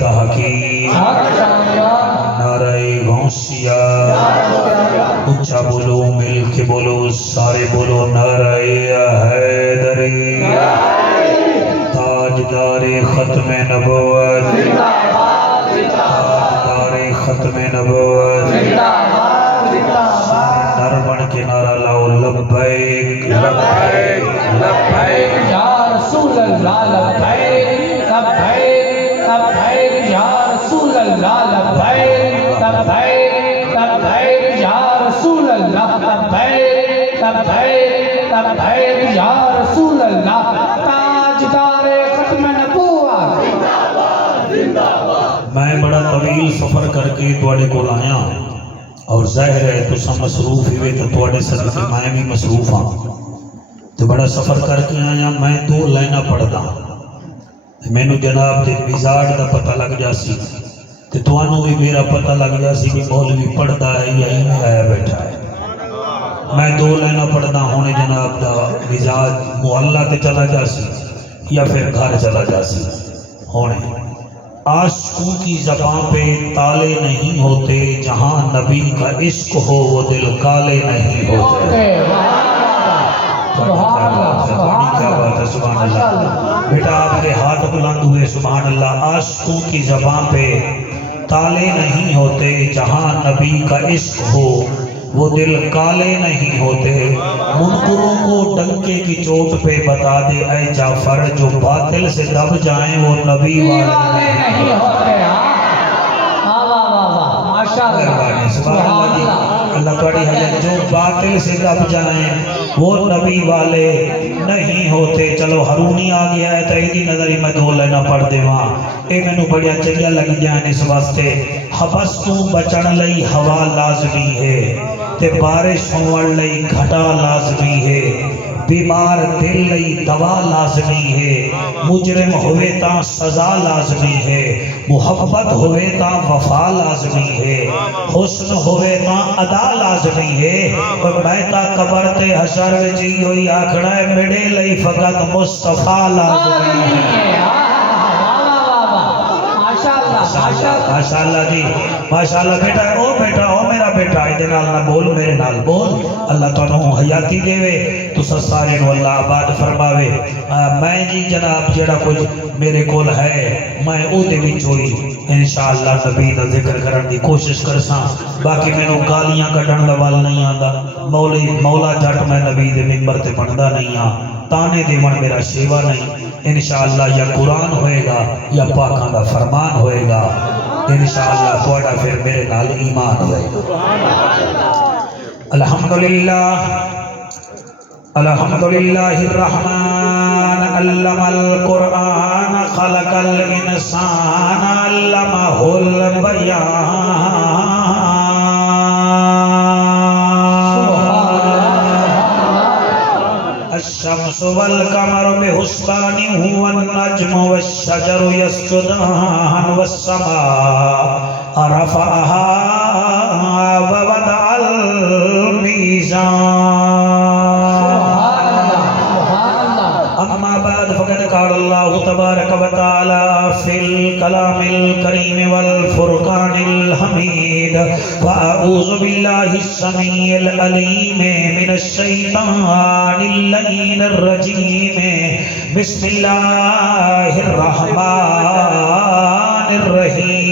تحقیق، نعرہ غوثیہ، اچھا بولو مل کے بولو سارے بولو نعرہ حیدری، تاجدار ختم نبوت، تاجدار ختم نبوت، نر بن کے نعرہ لاؤ لبیک لبیک لبیک یا رسول اللہ لبیک لبیک لبیک یا رسول اللہ لبیک لبیک لبیک یا رسول اللہ لبیک لبیک لبیک یا رسول اللہ تاجدار ختم نبوت۔ میں بڑا طویل سفر کر کے تواڈے کول آیا اور ظاہر ہے تساں مصروف ہوئے تو تواڈے صدقے میں بھی مصروف ہاں تو بڑا سفر کر کے آیا میں 2 لائناں پڑھدا مینوں جناب دے مزاج دا پتہ لگ جاسی تے تانوں بھی میرا پتہ لگ جاسی کہ مولوی پڑھدا ہے یا ایویں آیا بیٹھا ہے۔ میں 2 لائناں پڑھدا ہونے جناب دا مزاج محلہ تے چلا جاسی یا پھر گھر چلا جاسی ہونے۔ عاشقوں کی زبان پہ تالے نہیں ہوتے، جہاں نبی کا عشق ہو وہ دل کالے نہیں ہوتے۔ سبحان اللہ بیٹا آپ کے ہاتھ بلند ہوئے سبحان اللہ۔ عاشقوں کی زبان پہ تالے نہیں ہوتے، جہاں نبی کا عشق ہو وہ دل کالے نہیں ہوتے۔ منکروں کو ڈنکے کی چوٹ پہ بتا دے اے جعفر، جو باطل سے دب جائیں وہ نبی والے نہیں ہوتے۔ سبحان اللہ جی، اللہ تعالی حضرت جو باطل سے دب جائیں وہ نبی والے نہیں ہوتے۔ چلو ہرونی آ گیا ہے تو ایدی نظری میں 2 لائنہ پڑھ دے وہاں اے میں نو بڑیا چلیا لگ جائیں اس واسطے۔ حبس تو بچن لئی ہوا لازمی ہے تے بارش ہون لئی گھٹا لازمی ہے، بیمار دل لئی دوا لازمی ہے، مجرم ہوئے تاں سزا لازمی ہے، محبت ہوئے تاں وفا لازمی ہے، حسن ہوئے تاں ادا لازمی ہے۔ اور میں تا قبر تے حشر وچی ہوئی آکھنا ہے میرے لئی فقط مصطفیٰ لازمی ہے۔ ماشاءاللہ جی ماشاءاللہ بیٹا او میرا بیٹا ایدے نال نہ بول میرے نال بول۔ اللہ تانوں حیاتی دے وے تو سارے نو اللہ آباد فرماوے۔ میں جی جناب جیڑا کچھ میرے کول ہے میں او دے وچ ہوئی انشاءاللہ نبی دا ذکر کرن دی کوشش کرساں۔ باقی مینوں گالیاں کڈن دا ول نہیں آندا، مولا جٹ میں نبی دے منبر تے بندا نہیں ہاں، تانے دیون میرا شیوا نہیں۔ انشاءاللہ یا قرآن ہوئے گا یا پاکاں دا فرمان ہوئے گا، انشاءاللہ تواڈا پھر میرے نال ایمان ہوئے گا۔ الحمدللہ الحمدللہ الرحمن علم القرآن خلق الانسان علمہ البیان۔ الشمس والقمر بحسبان والنجم والشجر يسجدان والسماء رفعها ووضع الميزان۔ اما بعد فقد قال الله تبارك وتعالى في الكلام الكريم والفرقان الحميد: فأعوذ بالله السميع العليم من الشيطان اللعين الرجيم، بسم الله الرحمن الرحيم۔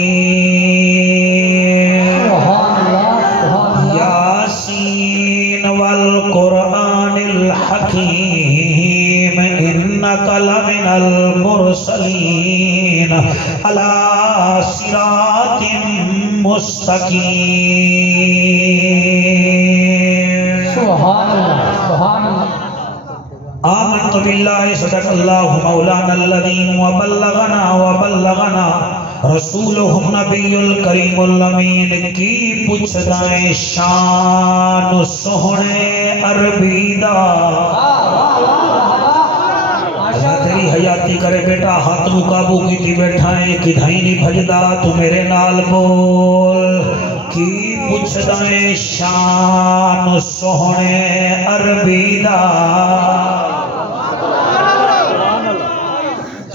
ياسين والقرآن الحكيم إنك لمن المرسلين على صراط مستقيم۔ سبحان اللہ سبحان اللہ۔ آمنت بالله صدق الله مولانا الذين وبلغنا رسوله النبي الكريم الامين۔ کی پوچھدائیں شان سوہنے عربی دا، اللہ تیری حیاتی کرے بیٹا، ہاتھ نو قابو کی تھی بیٹھائیں کدھائی نہیں بھجدا تو میرے نال بول۔ کی پوچھدائیں شان سوہنے عربی دا،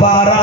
12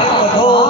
1 2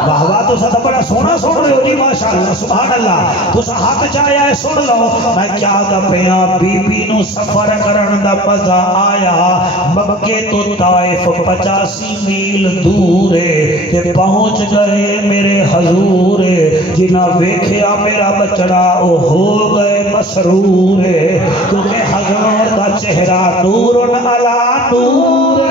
واہ واہ تو سب بڑا سونا سن رہے ہو جی ماشاءاللہ سبحان اللہ تو ہاتھ چاہیا ہے سن لو میں کیا دپیا بی بی نو سفر کرن دا مزہ آیا مکے تو طائف 85 میل دور تے پہنچ گئے میرے حضور جنہ ویکھیا میرا بچڑا او ہو گئے مسرور کیونکہ حضور دا چہرہ نور علی نور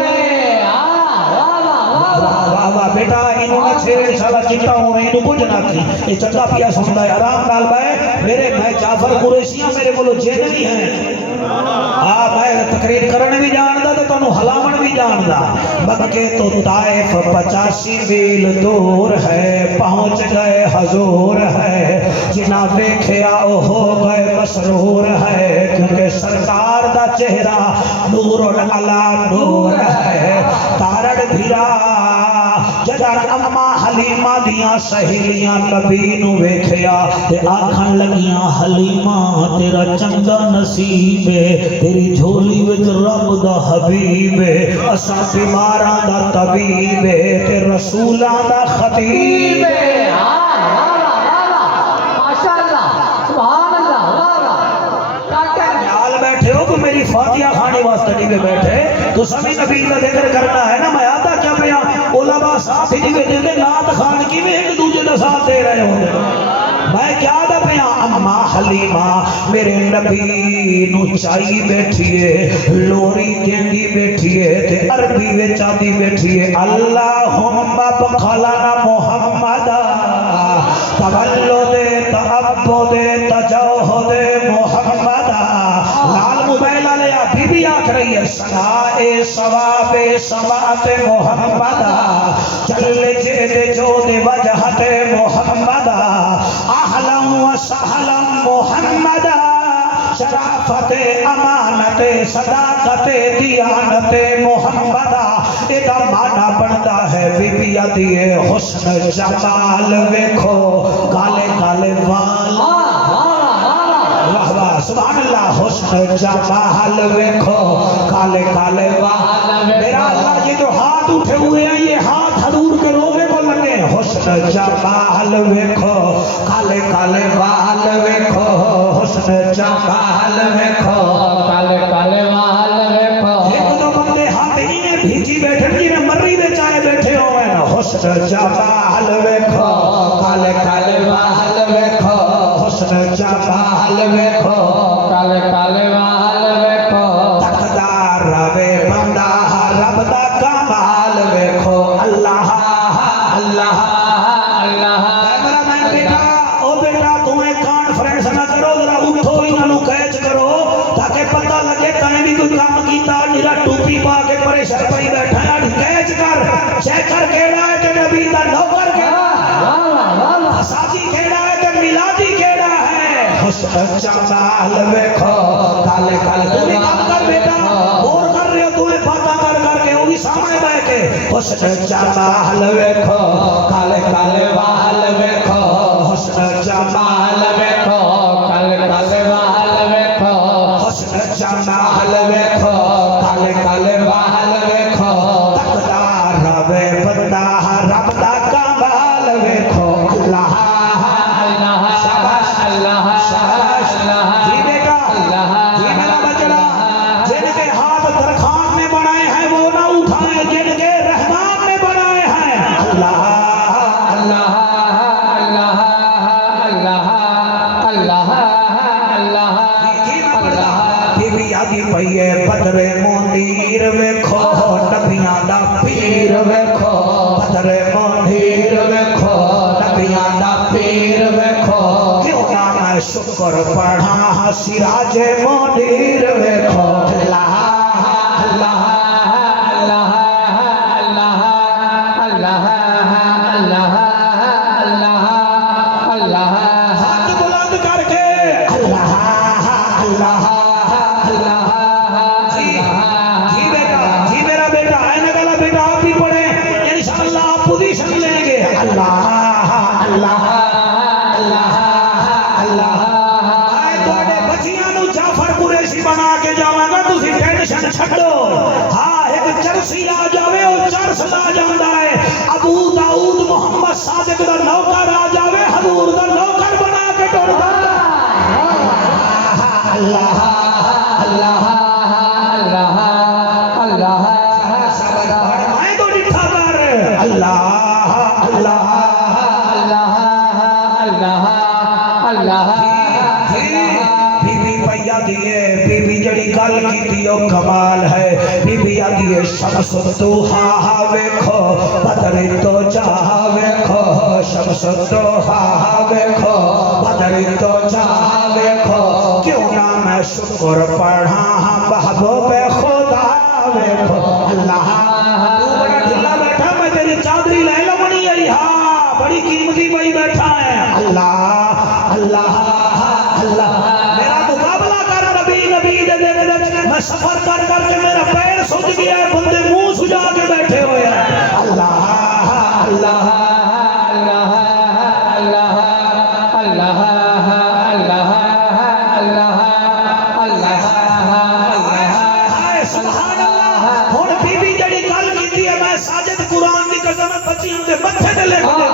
واہ واہ بیٹا انہوں نے چھے سالہ چکتا ہوں میں انہوں کچھ نہ کی یہ چکا پیا سنتا ہے آرام نال بھائی میں جعفر قریشیاں میرے بولو جین بھی ہیں میں تقریر کرنے بھی جاندا تے تانوں ہلاون بھی جاندا مکے تو طائف 85 میل دور ہے پہنچ گئے حضور ہے جنہ ویکھیا او ہو گئے مسرور ہے کیونکہ سرکار دا چہرہ نور علی نور ہے تارڑ بھیرا جدار اما حلیمہ دیاں سہیلیاں نبی نو ویکھیا تے آکھن لگیاں حلیمہ تیرا چنگا نصیب ہے تیری جھولی وچ رب دا حبیب ہے اساں بیماراں دا طبیب ہے تے رسولاں دا خطیب ہے ماشاءاللہ سبحان اللہ خیال بیٹھے ہو کہ میری فاتحہ کھانے واسطے نہیں بیٹھے تو سبھی نبی کا ذکر کرنا ہے نا میں آتا کیا پیا علماء ساتھ ہی نہیں دے نات خان کی بھی ایک دوسرے کا ساتھ دے رہے ہوندے میں کیا دا پیا اما حلیمہ میرے نبی نو چائی بیٹھیے لوری دیندی بیٹھیے تے عربی وچ آندی بیٹھیے اللہم بخلنا محمد تولد تعبد تجوہد محمد لال موبائل لیا بی بی آکھ رہی ہے سنائے ثواب سماعت محمد چل جید جود وجہت محمد اہلا و سہلا محمد شرافت امانت صداقت دیانت محمد ایدہ مانا بنتا ہے بی بی آدھیے حسن جمال ویکھو کالے کالے وال سبحان اللہ حسن جمال ویکھو کالے کالے وال میرا اللہ یہ جو ہاتھ اٹھے ہوئے ہیں یہ ہاتھ حضور کے روزے کو لگے حسن جمال ویکھو کالے کالے وال ویکھو حسن جمال ویکھو کالے کالے وال ویکھو ایک دو بندے ہاتھ ہی میں بھیجی بیٹھے جی میں مری بیچائے بیٹھے ہوئے ہیں حسن جمال ویکھو کالے کالے وال ویکھو حسن جمال ویکھو کالے کالے وال ویکھو تقدار روے بندہ رب دا کمال ویکھو اللہ اللہ اللہ میرا میں بیٹا او بیٹا تمہیں کانفرنس نہ کرو ذرا اٹھو انہوں نے کیچ کرو تاکہ پتہ لگے تائیں بھی کوئی کام کیتا نیرا ٹوپی پا کے پریشر پئی بیٹھا ہے کیچ کر چیک کر کیڑا ہے کہ نبی دا نوکر کیڑا ساتھی کیڑا ہے کہ میلادی کیڑا ہے حسن جمال ویکھو کالے کالے تمہیں کام کر بیٹا اور کر رہے ہو تمہیں باتاں کر کر کے وہی سامنے بیٹھ کے حسن جمال ویکھو کالے کالے وال ویکھو حسن جمال ویکھو کالے کالے وال ویکھو حسن جمال ویکھو کالے کالے وال ویکھو تقدار روے بندہ رب دا کمال ویکھو اللہ اللہ شاباش اللہ شاباش جی بیٹا جی میرا بچڑا جن کے ہاتھ درخان میں بنائے ہیں وہ نہ اٹھائیں جن کے رحمان میں بنائے ہیں اللہ اللہ اللہ اللہ اللہ اللہ جی میں پڑھتا بی بی آدھی پئیے بدر منیر ویکھو نبیاں دا پیر ویکھو بدر منیر ویکھو نبیاں دا پیر ویکھو کیوں نہ میں شکر پڑھا سراج منیر ویکھو اللہ اللہ اللہ اللہ اللہ اللہ اللہ اللہ ہاتھ بلند کر کے اللہ اللہ اللہ جی جی بیٹا جی میرا بیٹا ہے نا گلا بیٹا آپ بھی پڑھیں انشاءاللہ آپ پوزیشن لیں گے اللہ اللہ اللہ اللہ میں تواڈے بچیاں نو جعفر قریشی بنا کے جاواں گا تسی ٹینشن چھڈو ہاں ایک چرسی آ جاوے او چرس لا جاندا ہے ابو داؤد محمد صادق دا نوکر آ جاوے حضور دا نوکر بنا کے ٹر جاندا اللہ اللہ اللہ اللہ میں تو ڈٹھا کر اللہ اللہ اللہ اللہ بی بی پیا دیے بی بی جڑی گل کیتی او کمال ہے بی بی آدیے شمس تو ہا ویکھو بدر تو چاہ ویکھو شمس تو ہا ویکھو بدر تو چاہ ویکھو کیوں نہ میں شکر پڑھا محبوب خدا ویکھو اللہ تو بڑا ڈھلا بیٹھا میں تیری چادری لے لو بنی آئی ہاں بڑی قیمتی بھائی بیٹھا ہے اللہ اللہ اللہ میرا مقابلہ کر نبی نبی دے دے دے میں سفر کر کر کے میرا پیر سج گیا ہے بندے منہ سجا کے بیٹھے ہوئے ہیں اللہ اللہ اللہ اللہ اللہ اللہ اللہ اللہ سبحان اللہ ہن بی بی جڑی گل کیتی ہے میں ساجد قرآن دی قسم بچیاں دے متھے تے لکھ دے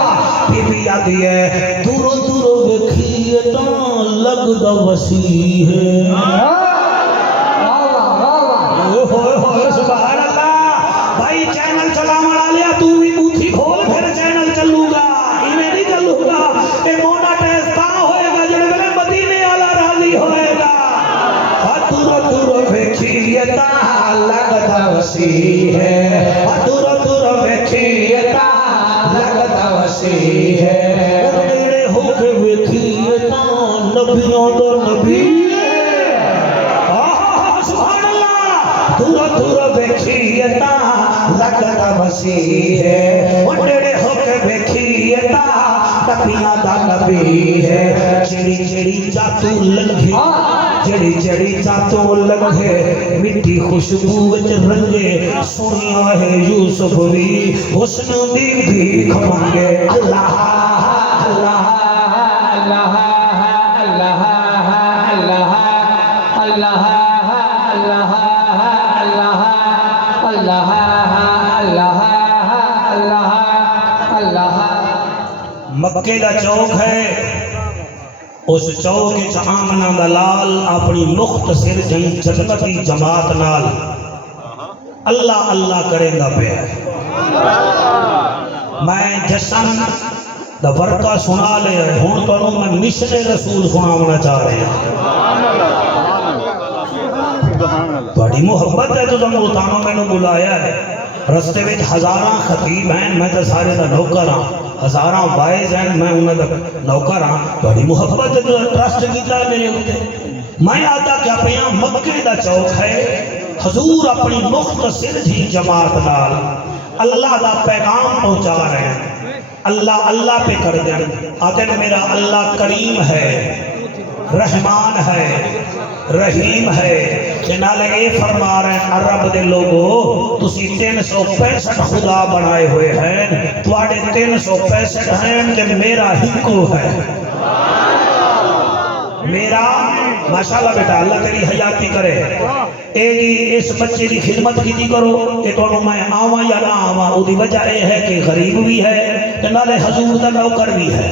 بی بی آدی ہے دورو دورو ویکھیے تاں لگدا وسیع ہے ہوئے ہوئے سبحان اللہ بھائی چینل چلاون والیا تو بھی بوتھی کھول پھر چینل چلوں گا ایویں نہیں چلوں گا اے موناٹائز تا ہوئے گا جڑے ویلے مدینے والا راضی ہوئے گا دورو دورو ویکھیے تاں لگدا وسیع ہے دورو دورو ویکھیے تاں لگدا وسیع ہے نیڑے ہو کے ویکھیے تاں نبیوں دا نبی دورو دورو ویکھیے تاں لگدا وسیع ہے نیڑے ہو کے ویکھیے تاں نبیاں دا نبی ہے جڑی جڑی جاتو لنگھے جڑی جڑی جاتو لنگھے مٹی خوشبو وچ رنگے سونیا ہے یوسف بھی حسن دی بھیک منگے اللہ اللہ اللہ اللہ اللہ اللہ اللہ اللہ اللہ اللہ اللہ مکے دا چوک ہے اس چوک وچ آمنہ دا لال اپنی مختصر جنتی جماعت نال اللہ اللہ کرے گا پیا میں جشن دا ورقہ سنا لے ہن تانوں میں مشن رسول سناونا چاہ رہا بڑی محبت ہے تو تم ملتانوں میں نے بلایا ہے رستے میں ہزاراں خطیب ہیں میں تو سارے دا نوکر ہاں ہزاراں وائز ہیں میں انہوں دا نوکر ہاں بڑی محبت ہے تو ٹرسٹ کیتا ہے میرے ہوتے میں آتا کیا پہاں مکے دا چوک ہے حضور اپنی مختصر جی جماعت نال اللہ دا پیغام پہنچا رہے ہیں اللہ اللہ پہ کر دیں آتے نا میرا اللہ کریم ہے رحمان ہے رحیم ہے کہ نالے اے فرما رہے ہیں عرب دے لوگوں تسی 365 خدا بنائے ہوئے ہیں تواڈے 365 ہیں کہ میرا ہکو ہے میرا ماشاءاللہ بیٹا اللہ تیری حیاتی کرے اے جی اس بچے دی خدمت کی کرو کہ تو میں آواں یا نہ آواں او دی وجہ اے ہے کہ غریب بھی ہے کہ نالے حضور دا نوکر بھی ہے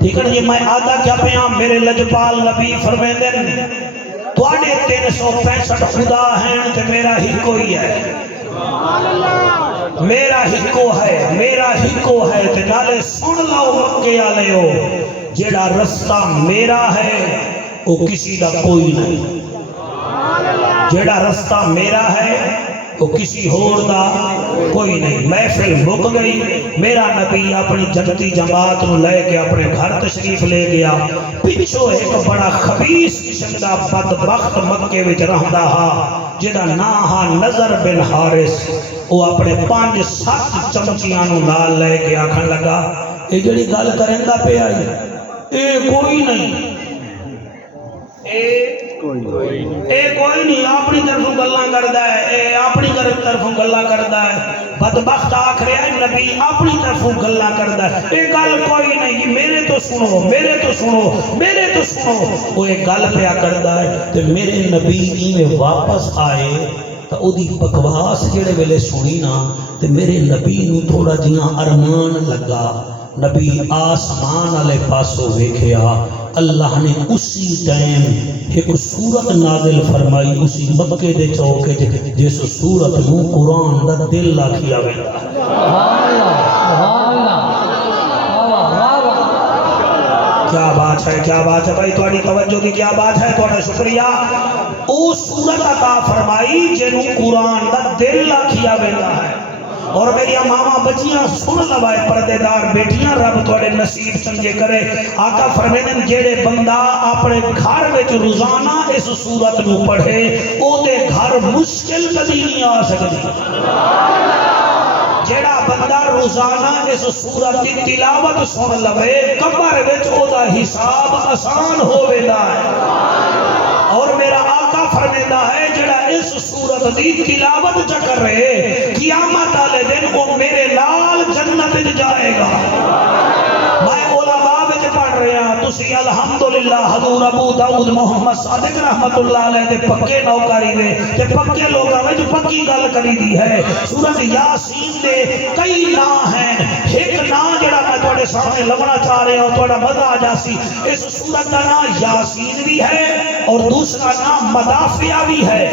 ٹھیک ہے جی میں آدھا کیا پیاں میرے لجپال نبی فرمیندے تواڈے 365 خدا ہیں کہ میرا ہی کوئی ہے میرا ہی کو ہے کہ نالے سن لو مکے والےو جیڑا رستہ میرا ہے وہ کسی دا کوئی نہیں جیڑا رستہ میرا ہے وہ کسی ہور دا کوئی نہیں محفل مک گئی میرا نبی اپنی جنتی جماعت نو لے کے اپنے گھر تشریف لے گیا پچھو ایک بڑا خبیث قسم دا بدبخت مکے وچ رہندا ہا جدا نام ہا نظر بن حارث وہ اپنے 5-7 چمچیاں نو نال لے کے آکھن لگا اے جڑی گل کریندا پیا اے کوئی نہیں اے کوئی نہیں اپنی طرفوں گلاں کردا ہے اے اپنی طرفوں گلاں کردا ہے بدبخت آکھ رہا ہے نبی اپنی طرفوں گلاں کردا ہے اے گل کوئی نہیں میرے تو سنو وہ ایک گل پیا کردا ہے تے میرے نبی ایویں واپس آئے تو او دی بکواس جڑے ویلے سنی نا تے میرے نبی نو تھوڑا جیاں ارمان لگا نبی آسمان والے پاسوں ویکھیا اللہ نے اسی ٹائم ایک سورت نازل فرمائی اسی مکے دے چوکے جس سورت نو قرآن دا دل آکھیا ویندا ہے۔ کیا بات ہے، کیا بات ہے بھائی، تھوڑی توجہ کی کیا بات ہے، تھوڑا شکریہ۔ او سورت عطا فرمائی جنوں قرآن دا دل آکھیا ویندا ہے۔ اور میری ماما بچیاں سن لوائے پردے دار بیٹیاں رب تھوڑے نصیب چنگے کرے۔ آقا فرمیدن جیڑے بندہ اپنے گھر وچ روزانہ اس سورت نو پڑھے او دے گھر مشکل کبھی نہیں آ سکتی۔ جیڑا بندہ روزانہ اس سورت کی تلاوت سن لوے قبر وچ او دا حساب آسان ہوویدا ہے۔ اور میرا آقا فرمیدہ ہے جڑا اس سورت دی تلاوت چکر رہے قیامت والے دن وہ میرے لال جنت جائے گا۔ میں علماء وچ پڑھ رہا ہوں تسی الحمدللہ حضور ابو داؤد محمد صادق رحمت اللہ علیہ دے پکے نوکاری دے تے پکے لوگاں وچ پکی گل کری دی ہے۔ سورت یاسین دے کئی نام ہیں، ایک نام جڑا میں تھوڑے سامنے لگنا چاہ رہا ہوں تھوڑا مزہ آ جاسی۔ اس سورت کا نام یاسین بھی ہے اور دوسرا نام مدافعہ بھی ہے۔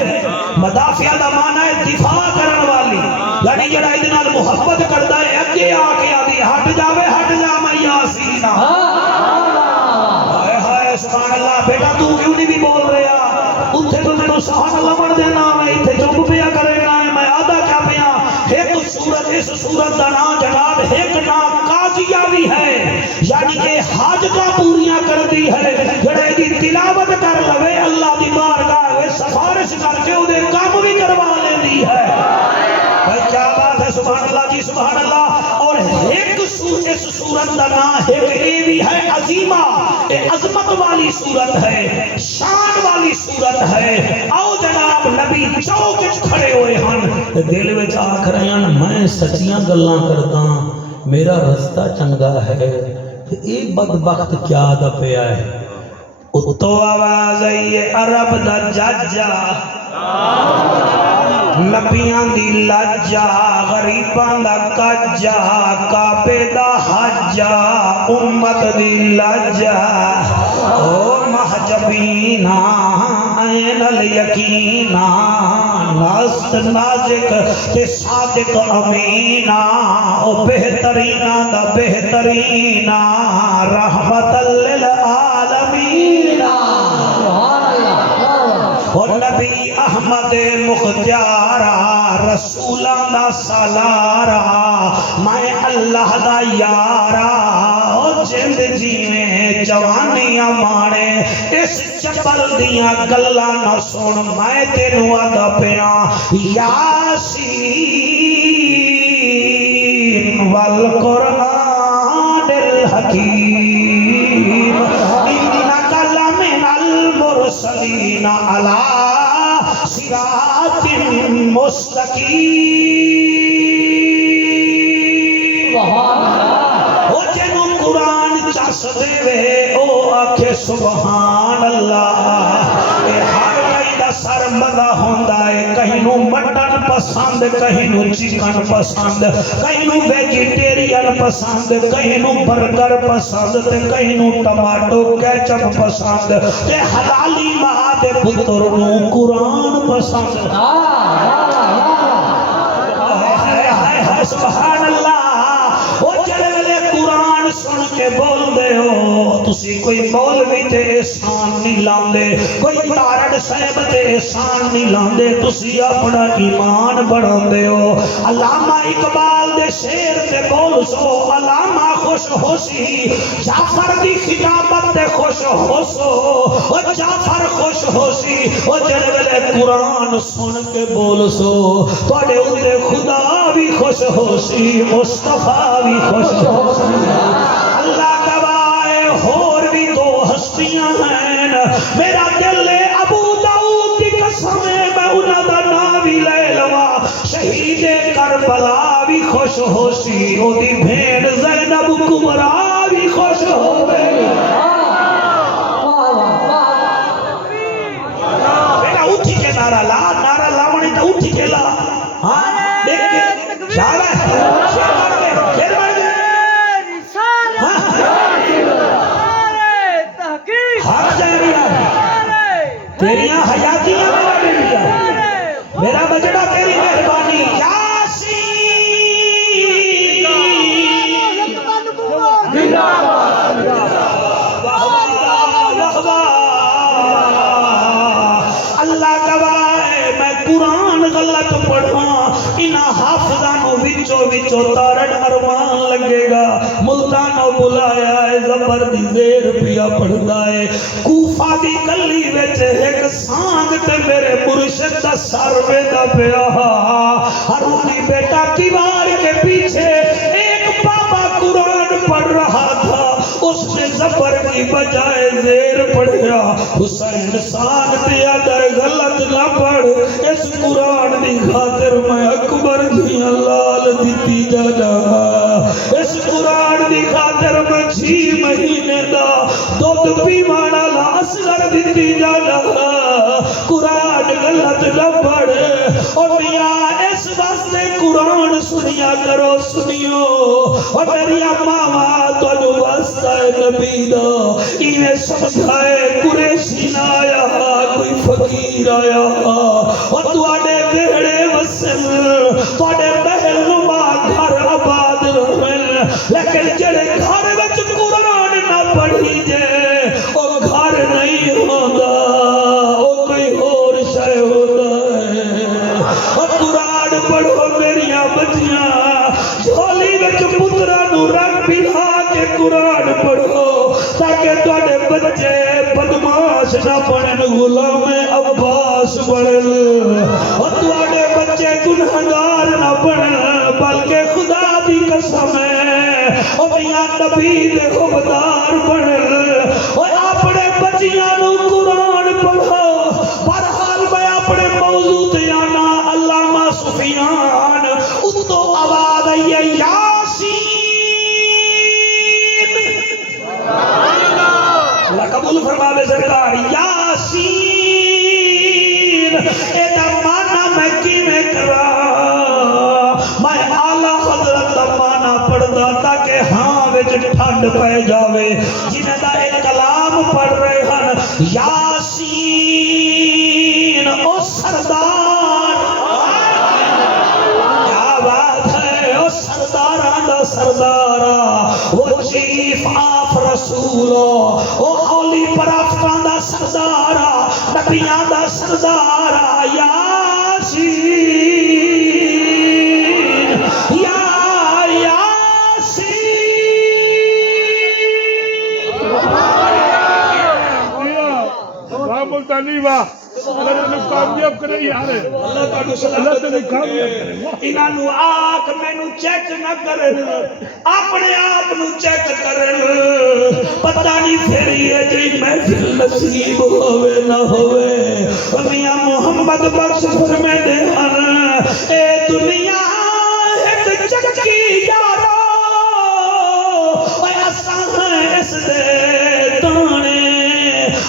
مدافعہ دا معنی ہے دفاع کرن والی، یعنی جڑا ادھے نال محبت کردا ہے اگے آ کے آدھی ہٹ جاوے ہٹ جا میں یاسین ہائے ہائے سبحان اللہ۔ بیٹا تو کیوں نہیں بھی بول رہا اتھے تو میں سبحان اللہ پڑھ دینا میں اتھے چپ پیا کرے گا میں آدھا کیا پیا۔ ایک سورت اس سورت دا نام جناب ایک نام قاضیہ بھی ہے، یعنی کہ حاجتاں پوریاں کر دی ہے۔ جڑے دی تلاوت کر لوے اللہ دی بارگاہ میں سفارش کر کے انہیں کام بھی کروا لیندی ہے۔ بھائی کیا بات ہے، سبحان اللہ جی سبحان اللہ۔ اور ایک اس سورت کا نام اے بھی ہے عظیمہ، یہ عظمت والی سورت ہے، شان والی سورت ہے۔ آؤ جناب نبی چوک کھڑے ہوئے ہن دل وچ آکھ رہے ہیں میں سچیاں گلاں کردا میرا رستہ چنگا ہے، اے بدبخت کیا دا پیا ہے۔ اتو آواز آئی عرب دا جاجا نبیاں دی لجا غریباں دا کجا کعبے دا حجا امت دی لجا او محجبینا عین الیقینا نست نازک تے صادق امینا او بہترینا دا بہترینا رحمت للعالمین۔ اور نبی احمد مختارا رسولاں دا سالارا میں اللہ دا یارا او جند جیویں جوانیاں مانے اس چپل دیاں گلاں نہ سن میں تینوں آدا پیا یاسین والقرآن الحکیم المرسلین علی صراط مستقیم۔ او جنو قرآن چس دے وے او آکھے سبحان اللہ۔ اے ہر کئی دا سر مزہ ہوندا ہے، کہیں نو مٹن پسند کہیں نو چکن پسند کہیں نو ویجیٹیرین پسند کہیں نو برگر پسند تے کہیں نو ٹماٹو کیچپ پسند تے حلالی ماں دے پتر نو قرآن پسند۔ سبحان اللہ۔ وہ جڑے ویلے قرآن سن کے بول دے ہو تسی کوئی مولوی تے احسان نہیں لاندے، کوئی تارڑ صاحب تے احسان نہیں لاندے، تسی اپنا ایمان بڑھان دے ہو۔ علامہ اقبال دے شعر تے بول سو علامہ خوش ہو سی، جعفر دی خطابت تے خوش ہو سو، اور جعفر خوش ہو سی، اور جڑے ویلے قرآن سن کے بول سو توڑے اندے خدا بھی خوش ہو سی، مصطفیٰ بھی خوش ہو سی۔ اللہ گواہ ہور بھی دو ہستیاں ہیں، میرا دل ابو داؤد دی قسم ہے میں انہاں دا نام بھی لے لواں، شہید کربلا بھی خوش ہو سی، او دی بھین زینب کبریٰ بھی خوش ہو گئی۔ بیٹا اٹھی کے نعرہ لا، نعرہ لاوانی تا اٹھی کے لا، ہاں دیکھ کے شاہ ہے شاہ بڑھ گئے پھر بڑھ گئے تیریاں حیاتیاں میرا بیٹیا میرا بجڑا تیری مہربانی اللہ گواہ ہے میں قرآن غلط پڑھا انہاں حافظانوں وچوں تارن ارمان لگے گا ملتانوں بلایا ہے زبر دی زیر پیا پڑھدا ہے کوفہ دی گلی وچ ایک سانگ تے میرے مرشد دا سر ویندا پیا ہارونی بیٹا دیوار کے پیچھے ایک بابا قرآن پڑھ رہا تھا اس نے زبر کی بجائے زیر پڑھیا حسین سانگ تے ادر غلط نہ پڑھ اس قرآن دی خاطر میں اکبر دیاں لال دیتی جانا اس قرآن دی خاطر میں 6 مہینے دا دودھ پیوانا اصغر دیتی جانا قرآن غلط نہ پڑھ اور میاں اس واسطے قرآن سنیا کرو سنیو اور میری ماما تو واسطہ نبی دا ایویں سمجھائے قریشی نہ آیا کوئی فقیر آیا اور تواڈے ویڑے وسن تواڈے محل نما گھر آباد رہن لیکن جڑے گھر وچ قرآن نہ پڑھی جے او گھر نہیں ہوندا او کوئی اور شے ہوندا ہے اور قرآن پڑھو میریاں بچیاں جھولی وچ پتراں نو رکھ پلا کے قرآن پڑھو تاکہ تواڈے بچے بدماش نہ بنن غلام عباس بنن اور تواڈے بچے گنہگار نہ بنن بلکہ خدا دی قسم ہے اور میاں نبی دے حبدار بنن اور اپنے بچیاں نو قرآن پڑھو بہرحال میں اپنے موضوع تے آنا علامہ سفیان اتو آواز آئی ہے یاسین اللہ قبول فرما بے سرکار یاسین ایدہ مانا میں کی میں کرا میں اعلیٰ حضرت مانا پڑھدا تاکہ ہاں وچ ٹھنڈ پہ جاوے جنہیں دا ایک کلام پڑھ رہے ہیں یاسین او سردار کیا بات ہے او سرداران دا سردارا وہ چیف آف رسولو او اولی پرافتان دا سردارا نبیان دا سردارا یاسین ملتانی واہ اللہ تنو کامیاب کرے یار اللہ تعالیٰ اللہ تنو کامیاب کرے انہاں نو آکھ میں نو چیک نہ کرن اپنے آپ نو چیک کرن پتہ نہیں پھری ہے جی محفل نصیب ہوئے نہ ہوئے میاں محمد بخش فرمے دے اے دنیا ایک چکی یارو اے اساں اس دے تانے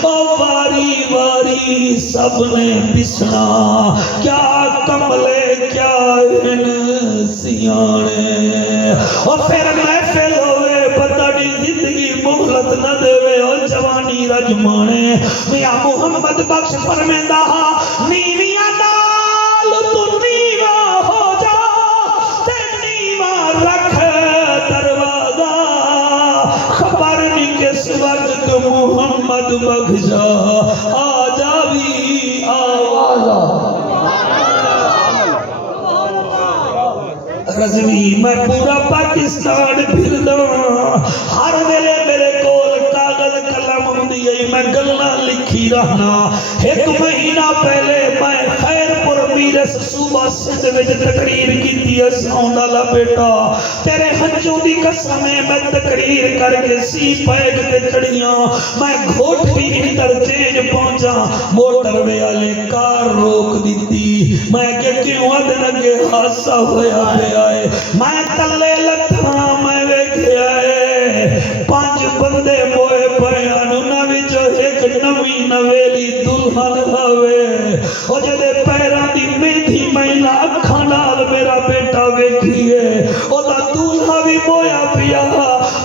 او واری واری سب نے بسنا کیا کملے کیا ان سیانے اور پھر محفل ہوئے پتہ نہیں زندگی مہلت نہ دے اور جوانی رجمانے میاں محمد بخش فرمیندہ نیویاں نال تو نیوہ ہو جا تے نیوہ رکھ دروازہ خبر نہیں کس وقت محمد بخشا آجا بھی آوازہ رضوی میں پورا پاکستان پھردہ ہر ویلے میرے کول کاغذ قلم ہوندی ہے میں گلنا لکھی رہنا ایک مہینہ پہلے میں خیر پور میرس صوبہ سندھ وچ تقریر کیتی ہے ساؤنڈ والا بیٹا تیرے ہنچوں دی قسم میں تقریر کر کے سی پیگ تے چڑھیاں میں گھوٹ بھی انٹرچینج پہنچا موٹر وے والے کار روک دیتی میں کہ کیوں ادن اگے حادثہ ہویا پیا ہے میں تلے لتھا میں ویکھے آئے 5 بندے موئے پیان انہاں وچوں ایک نوی نویلی دلہن ہوئے او جدے پیران دی مہندی مہینہ اکھاں نال میرا بیٹا ویکھیے او دا دلہا بھی مویا پیا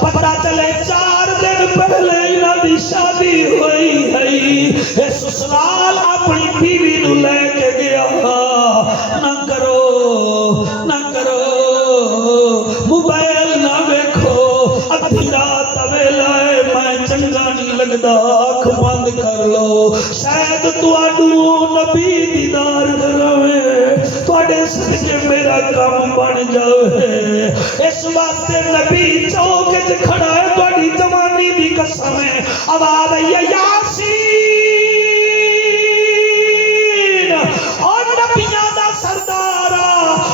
پتہ چلے 4 دن پہلے انہاں دی شادی ہوئی ہے اے سسرال کر لو شاید تواڈو نبی دیدار کراوے تواڈے صدقے میرا کام بن جاوے اس واسطے نبی چوک وچ کھڑا ہے تواڈی جوانی دی قسم ہے آواز آئی ہے یاسین اور نبیاں دا سردار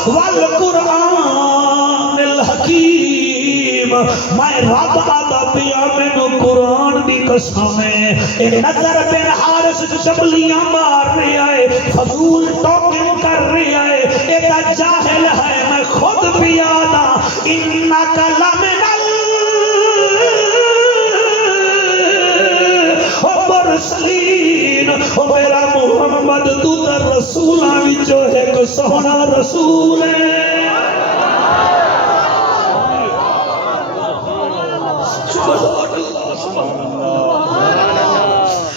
والقرآن الحکیم میں رب آدھا پیا مینو قرآن دی قسم ہے اے نظر بن حارس چبلیاں مار رہے آئے فضول ٹاکنگ کر رہے آئے اے دا جاہل ہے میں خود پیادا انکا لمن المرسلین او میرا محمد تو در رسولہ وچو ایک سونا رسول ہے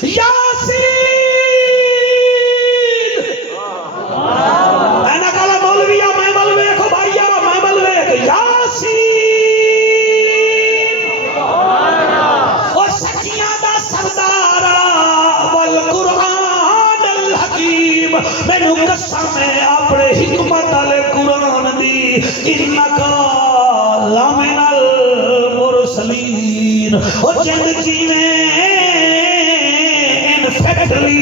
یاسین اینا کالا مولویہ میں ملوے کو بھائیہ میں ملوے کو یاسین اور سچیاں دا سردارہ والقرآن الحکیم میں نو قسم ہے اپنے حکمت علی قرآن دی انکا لامن المرسلین اور زندگی میں انفیکٹلی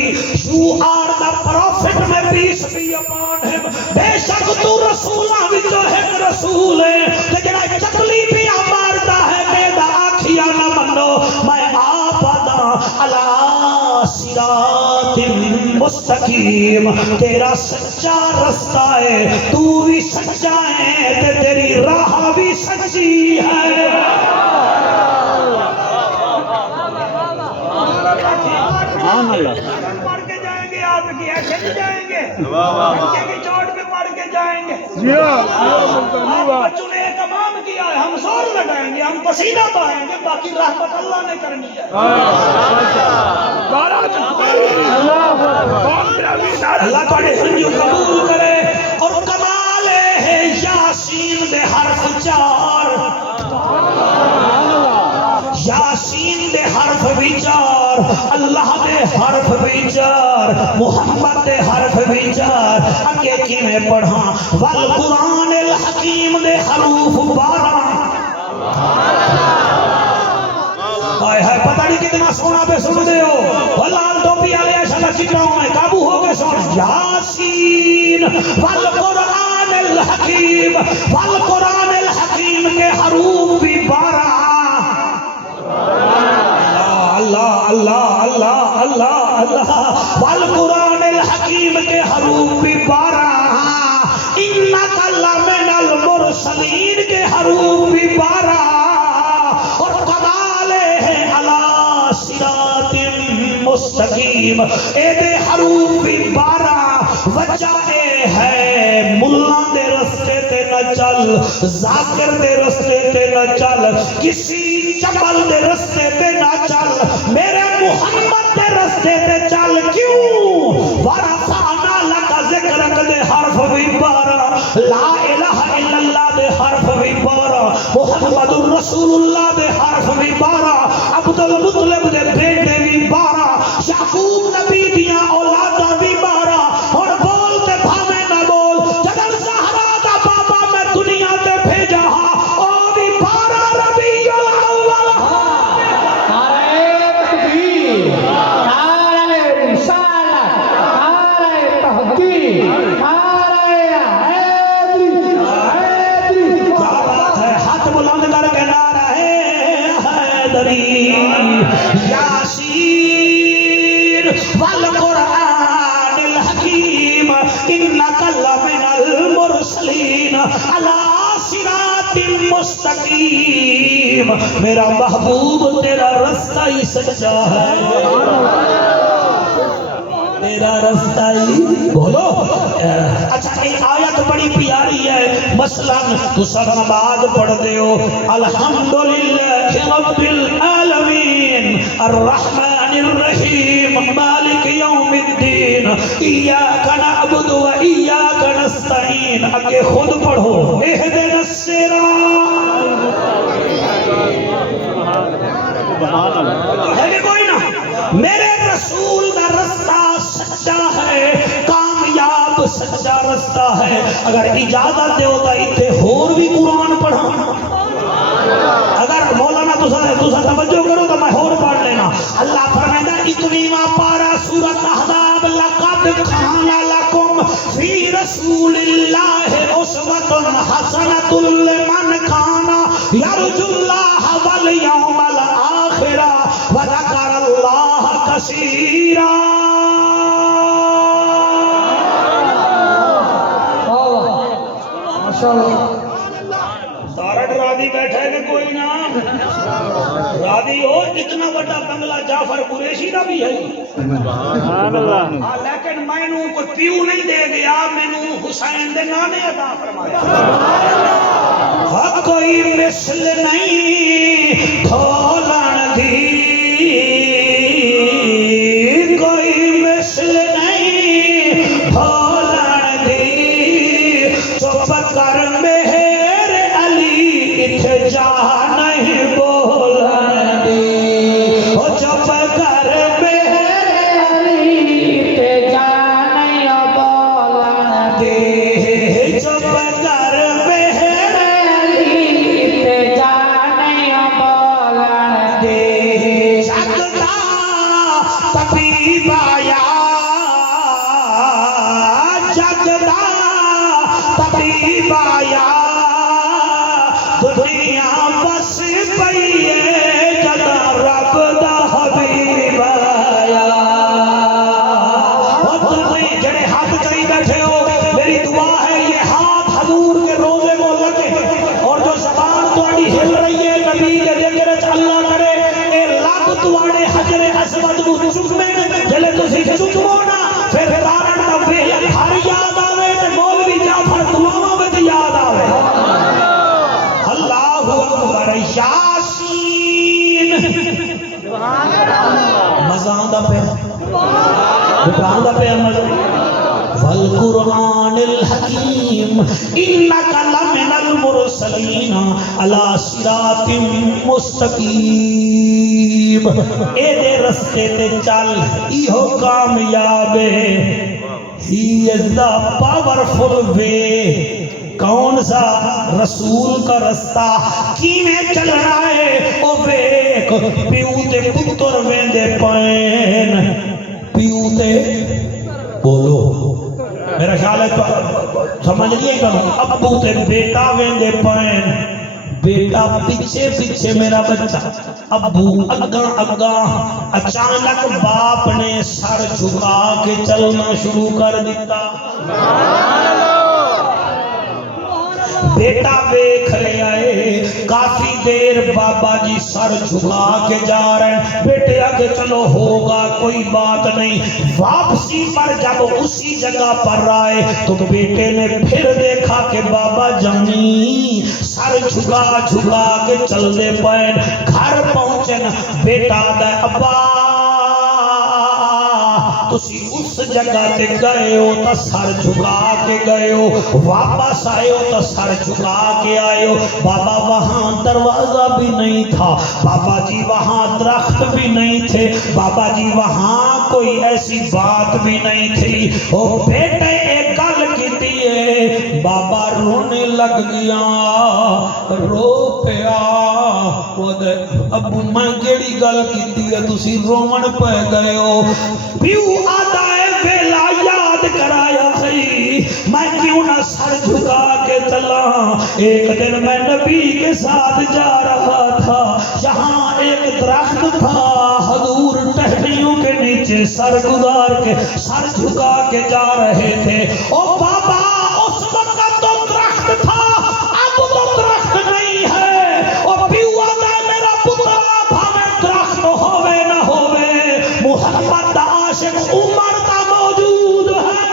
you are the prophet میں peace be upon him بے شک تو رسولہ بھی تو ہے رسول ہے لیکن ایک چکلی بھی مارتا ہے میدا آکھیا نہ منو میں آپ آدھا علی صراط مستقیم تیرا سچا رستہ ہے تو بھی سچا ہے تیری راہ بھی سچی ہے پڑھ کے جائیں گے آپ کی ایسے نہیں جائیں گے بچے کی چوٹ پہ پڑھ کے جائیں گے بچوں نے اہتمام کیا ہے ہم زور لگائیں گے ہم پسینہ بہائیں گے باقی رحمت اللہ نے کرنی ہے اللہ تواڈے سنجو قبول کرے اور کمال ہے یاسین دے حرف چار یاسین دے حرف وچار اللہ دے حرف وچار محمد دے حرف وچار اگے کیویں پڑھاں والقرآن الحکیم دے حروف 12 ہائے ہائے پتہ نہیں کتنا سونا پہ سن دے ہو لال ٹوپی والے ایسا چکا ہوں میں قابو ہو کے سن یاسین والقرآن الحکیم والقرآن الحکیم کے حروف بھی 12 اللہ اللہ اللہ اللہ اللہ والقرآن الحکیم کے حروف بھی 12 انکا لمن المرسلین کے حروف بھی 12 اور کمال ہے علی صراط مستقیم اے دے حروف بھی 12 وجہ اے ہے ملہ دے رستے تے نہ چل ذاکر دے رستے تے نہ چل کسی چپل دے رستے تے نہ چل میرے محمد دے رستے تے چل کیوں ورفعنا لک ذکرک دے حرف بھی 12 لا الہ الا اللہ دے حرف بھی 12 محمد الرسول اللہ دے حرف بھی 12 عبد المطلب دے بیٹے بھی 12 یعقوب نبی دیاں اولاداں بھی 12 اور بولتے بھامے نہ بول جگر زہرا دا بابا میں دنیا تے بھیجا ہاں اور بھی 12 ربیع الاول یاسین والقرآن الحکیم انکا لمن المرسلین علی صراط مستقیم میرا محبوب تیرا رستہ ہی سچا ہے تیرا رستہ ہی بولو اچھا ایک آیت بڑی پیاری ہے مثلا تو سب نماز پڑھ دے ہو الحمدللہ رب العالمین الرحمن الرحیم مالک یوم الدین ایاک نعبد و ایاک نستعین اگے خود پڑھو اہدنا الصراط ہے کہ کوئی نہ میرے واسطہ ہے اگر اجازت دیو تو اتنے اور بھی قرآن پڑھا اگر مولانا تسا توجہ کرو تو میں اور پڑھ لینا اللہ فرمائے 21واں پارہ سورۃ احزاب لقد کان لکم فی رسول اللہ اسوۃ حسنۃ لمن کان یرجو اللہ والیوم الآخر وذکر اللہ کثیرا سارا راضی بیٹھا ہے کہ کوئی نہ راضی ہو اتنا بڑا بنگلہ جعفر قریشی کا بھی ہے لیکن میں نو کوئی پیو نہیں دے گیا میں نو حسین دے نانے عطا فرمایا کوئی مثل نہیں کھولن دی کوئی مثل نہیں کھولن دی چپ کر مہر علی اتھے جا نہیں بولن دی او چپ کر مہر علی اتھے جا نہیں بولن دی چپ کر مہر علی اتھے جا نہیں بولن دی شکتا طبیب آیا جگدا طبیب آیا دنیا بس پئی ہے جدا رب دا حبیب آیا اور تمہیں جڑے ہاتھ چڑھی بیٹھے ہو میری دعا ہے یہ ہاتھ حضور کے روزے کو لگے اور جو زبان تواڈی ہل رہی ہے نبی کے ذکر وچ اللہ کرے اے لب تواڈے حجر اسود نو چومے جلے تسی چومو نا پھر دارن دا ویل ہر یاد آوے تے مولوی جعفر دعاواں وچ یاد آوے اللہ اکبر یاسین مزہ آندا پیا بٹھاندا پیا مزہ والقرآن الحکیم انک لمن المرسلین علی صراط مستقیم اے دے رستے تے چل ایہو کامیاب ہے ہی از دا پاورفل وے کون سا رسول کا رستہ کیویں چلنا ہے او ویکھ پیو تے پتر ویندے پین پیو تے بولو میرا خیال ہے تو سمجھ لیے گا ابو تے بیٹا ویندے پین بیٹا پیچھے پیچھے میرا بچہ ابو اگاں اگاں اچانک باپ نے سر جھکا کے چلنا شروع کر دیتا بیٹا دیکھ لے آئے کافی دیر بابا جی سر جھکا کے جا رہے ہیں بیٹے آگے چلو ہوگا کوئی بات نہیں واپسی پر جب اسی جگہ پر آئے تو بیٹے نے پھر دیکھا کہ بابا جانی سر جھکا جھکا کے چل دے پائیں گھر پہنچن بیٹا دے ابا تسی اس جگہ تے گئے ہو تا سر جھکا کے گئے ہو واپس آئے ہو تا سر جھکا کے آئے ہو بابا وہاں دروازہ بھی نہیں تھا بابا جی وہاں درخت بھی نہیں تھے بابا جی وہاں کوئی ایسی بات بھی نہیں تھی او بیٹے ایک گل کیتی ہے بابا رونے لگ گیا رو پیا ابو میں کیڑی گل کیتی ہے تسی رومن پہ گئے ہو پیو آتا ہے ویلا یاد کرایا ہے میں کیوں نہ سر جھکا کے چلا ایک دن میں نبی کے ساتھ جا رہا تھا یہاں ایک درخت تھا حضور ٹہنیوں کے نیچے سر گزار کے سر جھکا کے جا رہے تھے او بابا اس وقت تو درخت تھا اب تو درخت نہیں ہے او پیو آتا ہے میرا پترا بھاوے درخت ہووے نہ ہووے محمد دا عاشق عمر تا موجود ہے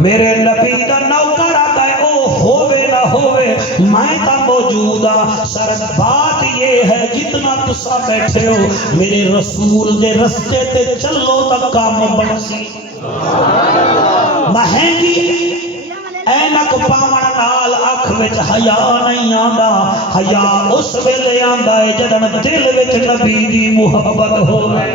میرے نبی دا نوکر آتا ہے او ہووے نہ ہووے میں تا موجودہ سر بات یہ ہے جتنا تسا بیٹھے ہو میرے رسول دے رستے تے چلو تا کام بنسی مہنگی اینک پاون نال اکھ وچ حیا نہیں آندا حیا اس ویلے آندا ہے جدن دل وچ نبی دی محبت ہوے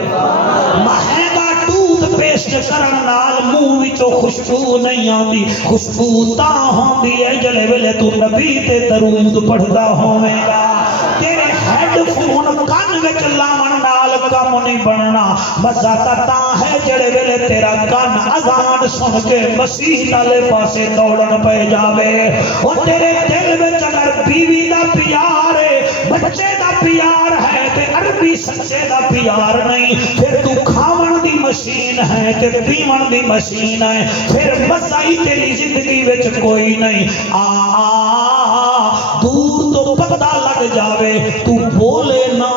مہنگا ٹوتھ پیسٹ کرن نال منہ وچوں خوشبو نہیں آندی خوشبو تاں ہوندی ہے جلے ویلے تو نبی تے درود پڑھدا ہوویں گا تیرے ہیڈ فون کان وچ لاون نال کم نہیں بننا مزہ تاں ہے جڑے ویلے تیرا کان اذان سن کے مسیح والے پاسے دوڑن پہ جاوے او تیرے دل وچ اگر بیوی دا پیار ہے بچے دا پیار ہے تے عربی سچے دا پیار نہیں پھر تو کھاون دی مشین ہے تے پیون دی مشین ہے پھر مزہ ہی تیری زندگی وچ کوئی نہیں دور تو پتہ لگ جاوے تو بولے نا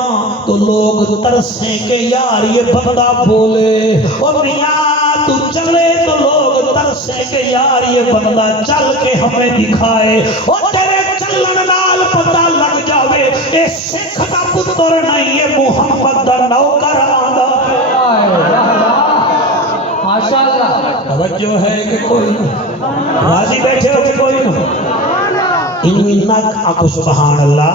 تو لوگ ترسیں کہ یار یہ بندہ بولے اور میاں تو چلے تو لوگ ترسیں کہ یار یہ بندہ چل کے ہمیں دکھائے اور تیرے چلن نال پتہ لگ جاوے اے سکھ دا پتر نہیں یہ محمد دا نوکر آندا ماشاءاللہ توجہ ہے کہ کوئی راضی بیٹھے ہو کہ کوئی انک اکو سبحان اللہ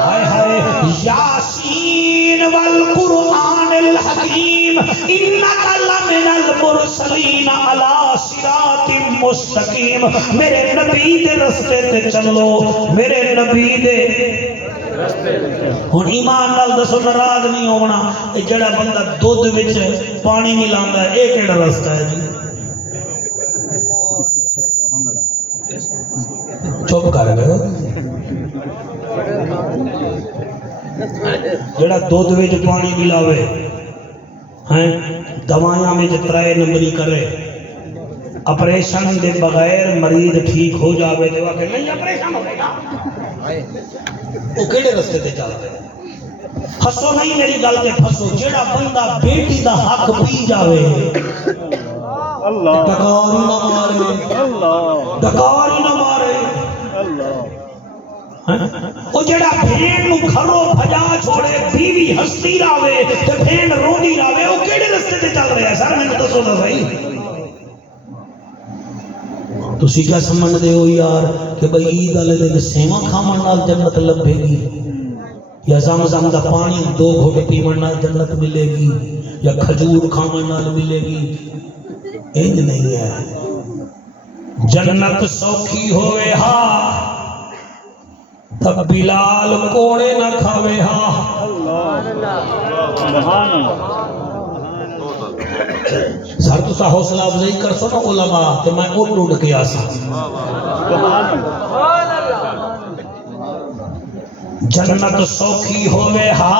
ہائے ہائے یاسین والقرآن الحکیم انک لمن المرسلین علی صراط مستقیم میرے نبی دے رستے تے چلو میرے نبی دے ہن ایمان نال دسو ناراض نہیں ہونا اے جڑا بندہ دودھ وچ پانی ملاندا ہے اے کیڑا رستہ ہے جی چپ کر گئے جڑا دودھ وچ پانی ملاوے ہیں دوائیاں وچ 3 نمبری کرے اپریشن دے بغیر مریض ٹھیک ہو جاوے تے وہ کہ نہیں اپریشن ہوے گا وہ کیڑے رستے تے چل رہے پھسو نہیں میری گل تے پھسو جڑا بندہ بیٹی دا حق پی جاوے اللہ ڈکار نہ مارے اللہ ڈکار نہ مارے او جڑا بھین نو گھروں بھجا چھوڑے بیوی ہستی راوے تے بھین روندی راوے او کیڑے رستے تے چل رہا ہے سر میں تو دسو نا بھائی تسی کیا سمجھ دے ہو یار کہ بھئی عید والے دن سیواں کھاون نال جنت لبھے گی یا زمزم دا پانی 2 گھٹ پیون نال جنت ملے گی یا کھجور کھاون نال ملے گی انج نہیں ہے جنت سوکھی ہوئے ہا تب بلال کوڑے نہ کھاوے ہا سر تو سا حوصلہ افزائی کر سو نا علماء کہ میں او ڈھونڈ کے آسا جنت سوکھی ہوئے ہا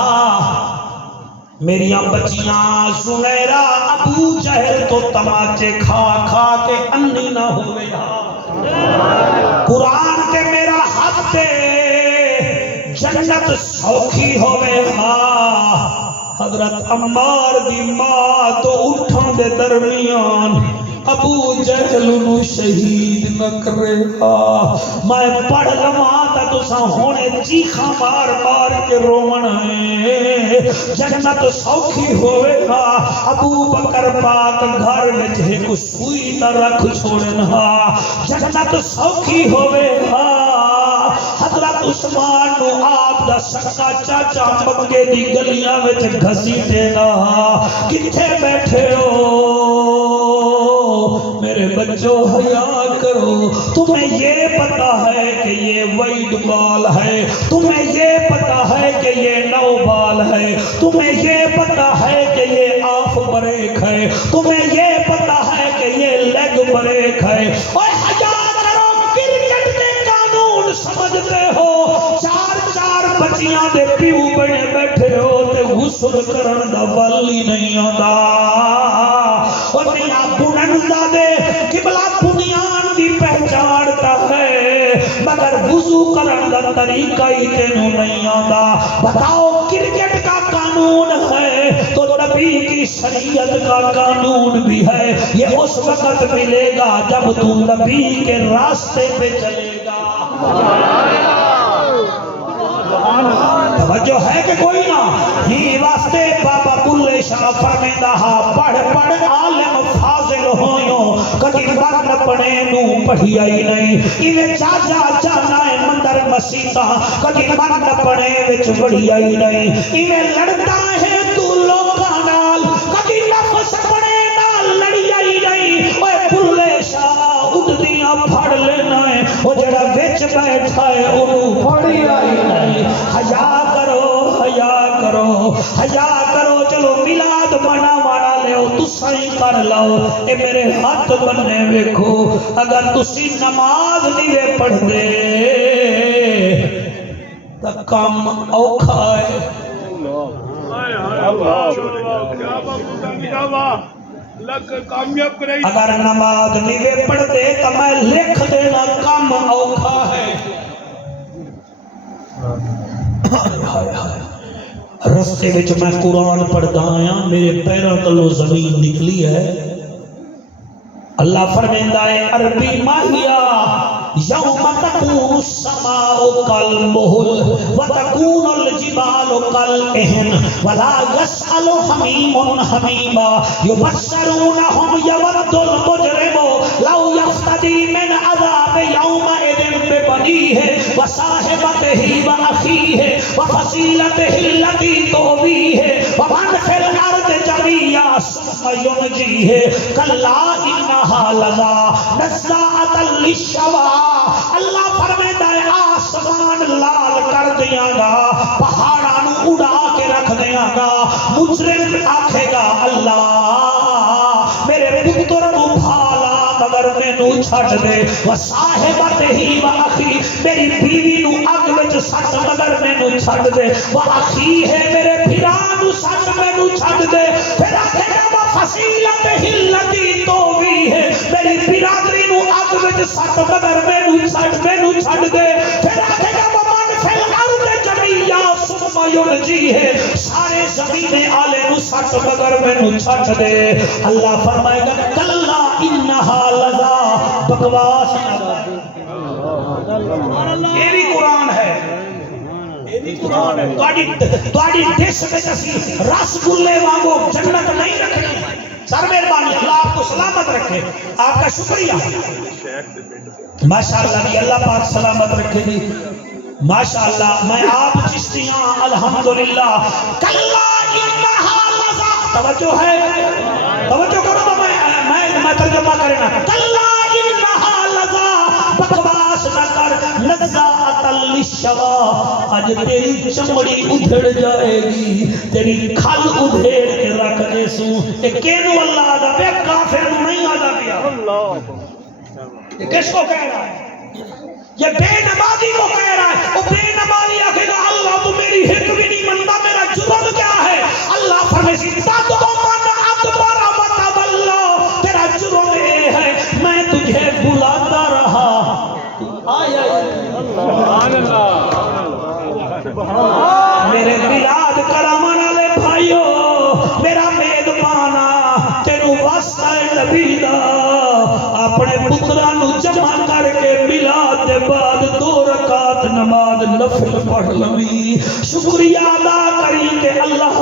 میریاں بچیاں زمیرہ ابو جہل تو تماچے کھا کھا کے انی نہ ہوئے ہا قرآن کے میرا حق دے جنت سوکھی ہوئے ہا حضرت عمار دی ماں تو اٹھان دے درمیان ابو جہل نو شہید نہ کرے گا میں پڑھ لما تا تسا ہونے چیخا مار مار کے رومن ہے جنت سوکھی ہوئے گا ابو بکر پاک گھر میں جہے کو سوئی نہ رکھ چھوڑنا جنت سوکھی ہوئے گا حضرت عثمان نو آپ دا سکا چاچا مکے دی گلیاں وچ گھسی دینا کتھے بیٹھے ہو میرے بچوں حیا کرو تمہیں یہ پتا ہے کہ یہ وائٹ بال ہے تمہیں یہ پتا ہے کہ یہ نو بال ہے تمہیں یہ پتا ہے کہ یہ آف بریک ہے تمہیں یہ پتا ہے کہ یہ لیگ بریک ہے اور حیا کرو کرکٹ کے قانون سمجھتے ہو 4 بچیاں دے پیو بنے بیٹھے ہو تے غسل کرن دا ول ہی نہیں آندا اور میاں بنندا دے قبلہ بنیان دی پہچانتا ہے مگر وضو کرن دا طریقہ ہی تینوں نہیں آندا بتاؤ کرکٹ کا قانون ہے تو نبی کی شریعت کا قانون بھی ہے یہ اس وقت ملے گا جب تو نبی کے راستے پہ چلے گا توجہ ہے کہ کوئی نہ ہی واسطے بابا بلے شاہ فرمیندہ ہا پڑھ پڑھ عالم فاضل ہویوں کدی بند پڑھے نو پڑھی آئی نہیں انہیں چاچا جانا ہے مندر مسیطہ کدی بند پڑھے وچ بڑھی آئی نہیں انہیں لڑتا ہے تو لوگاں نال کدی نفس پڑھے نال لڑی آئی نہیں اوے بلے شاہ اٹھدیاں پھڑ لینا ہے وہ جڑا وچ بیٹھا ہے انہوں پڑھی آئی نہیں حیا کرو حیا کرو حیا کرو چلو میلاد منا مانا لےو تسائی کر لاؤ اے میرے ہاتھ بننے ویکھو اگر تسی نماز نہیں وے پڑھ دے تو کام اوکھا ہے اگر نماز نہیں وے پڑھ دے تو میں لکھ دینا کام اوکھا ہے رستے وچ میں قرآن پڑھتا آیا میرے پیروں تلو زمین نکلی ہے اللہ فرمیندہ ہے عربی ماہیا یوم تکون السماء کالمہل وتکون الجبال کالعہن ولا یسأل حمیم حمیما یبشرونہم یود المجرم لو یفتدی من عذاب یومئذ ببنیہ وصاحبتہ واخیہ وفصیلتہ التی تؤویہ ومن فی الارض جميعا ثم ینجیہ کلا انہا لظا نزاعۃ للشوا اللہ فرمیندہ ہے آسمان لال کر دیاں گا پہاڑاں نو اڑا کے رکھ دیاں گا مجرم آکھے گا اللہ میرے پتر نو بھالا مگر میں نو چھٹ دے وصاحبت ہی واخی میری بیوی نو اگ وچ سٹ مگر میں نو چھٹ دے واخی ہے میرے بھرا نو سٹ میں نو چھٹ دے پھر آکھے گا وفصیلت التی تؤویہ میری برادری نو اگ وچ سٹ مگر میں نو چھٹ دے پھر آکھے گا ومن فی الارض جميعا ثم ینجیہ سارے زمین آلے نو سٹ مگر میں نو چھٹ دے اللہ فرمائے گا کلا انہا لظا بکواس یہ بھی قرآن ہے تواڈی ڈش وچ اسی رس گلے وانگو جنت نہیں رکھنی سر مہربانی اللہ آپ کو سلامت رکھے آپ کا شکریہ ماشاءاللہ بھی اللہ پاک سلامت رکھے گی ماشاءاللہ میں آپ چشتیاں الحمدللہ کلا انہا لظا توجہ ہے توجہ کرو تو میں ترجمہ کرنا کلا انہا لظا بکواس نہ کر نزاعۃ للشوا آج تیری چمڑی ادھڑ جائے گی تیری کھل ادھیڑ کے رکھ دے سو یہ کینو اللہ آدھا بے کافر نہیں آدھا پیا یہ کس کو کہہ رہا ہے یہ بے نمازی کو کہہ رہا ہے وہ بے نمازی آکھے گا اللہ تو میری حق بھی نہیں منتا میرا جرم کیا ہے اللہ فرمیسی تَدْعُ مَنْ أَدْبَرَ وَتَوَلَّى تیرا جرم یہ ہے میں تجھے بلاتا رہا میرے بلاد کرمان والے بھائیو میرا میدبانا تینو واسطہ نبی دا اپنے پتراں نو جمع کر کے میلاد دے بعد 2 رکعت نماز نفل پڑھ لوی شکریہ ادا کری کہ اللہ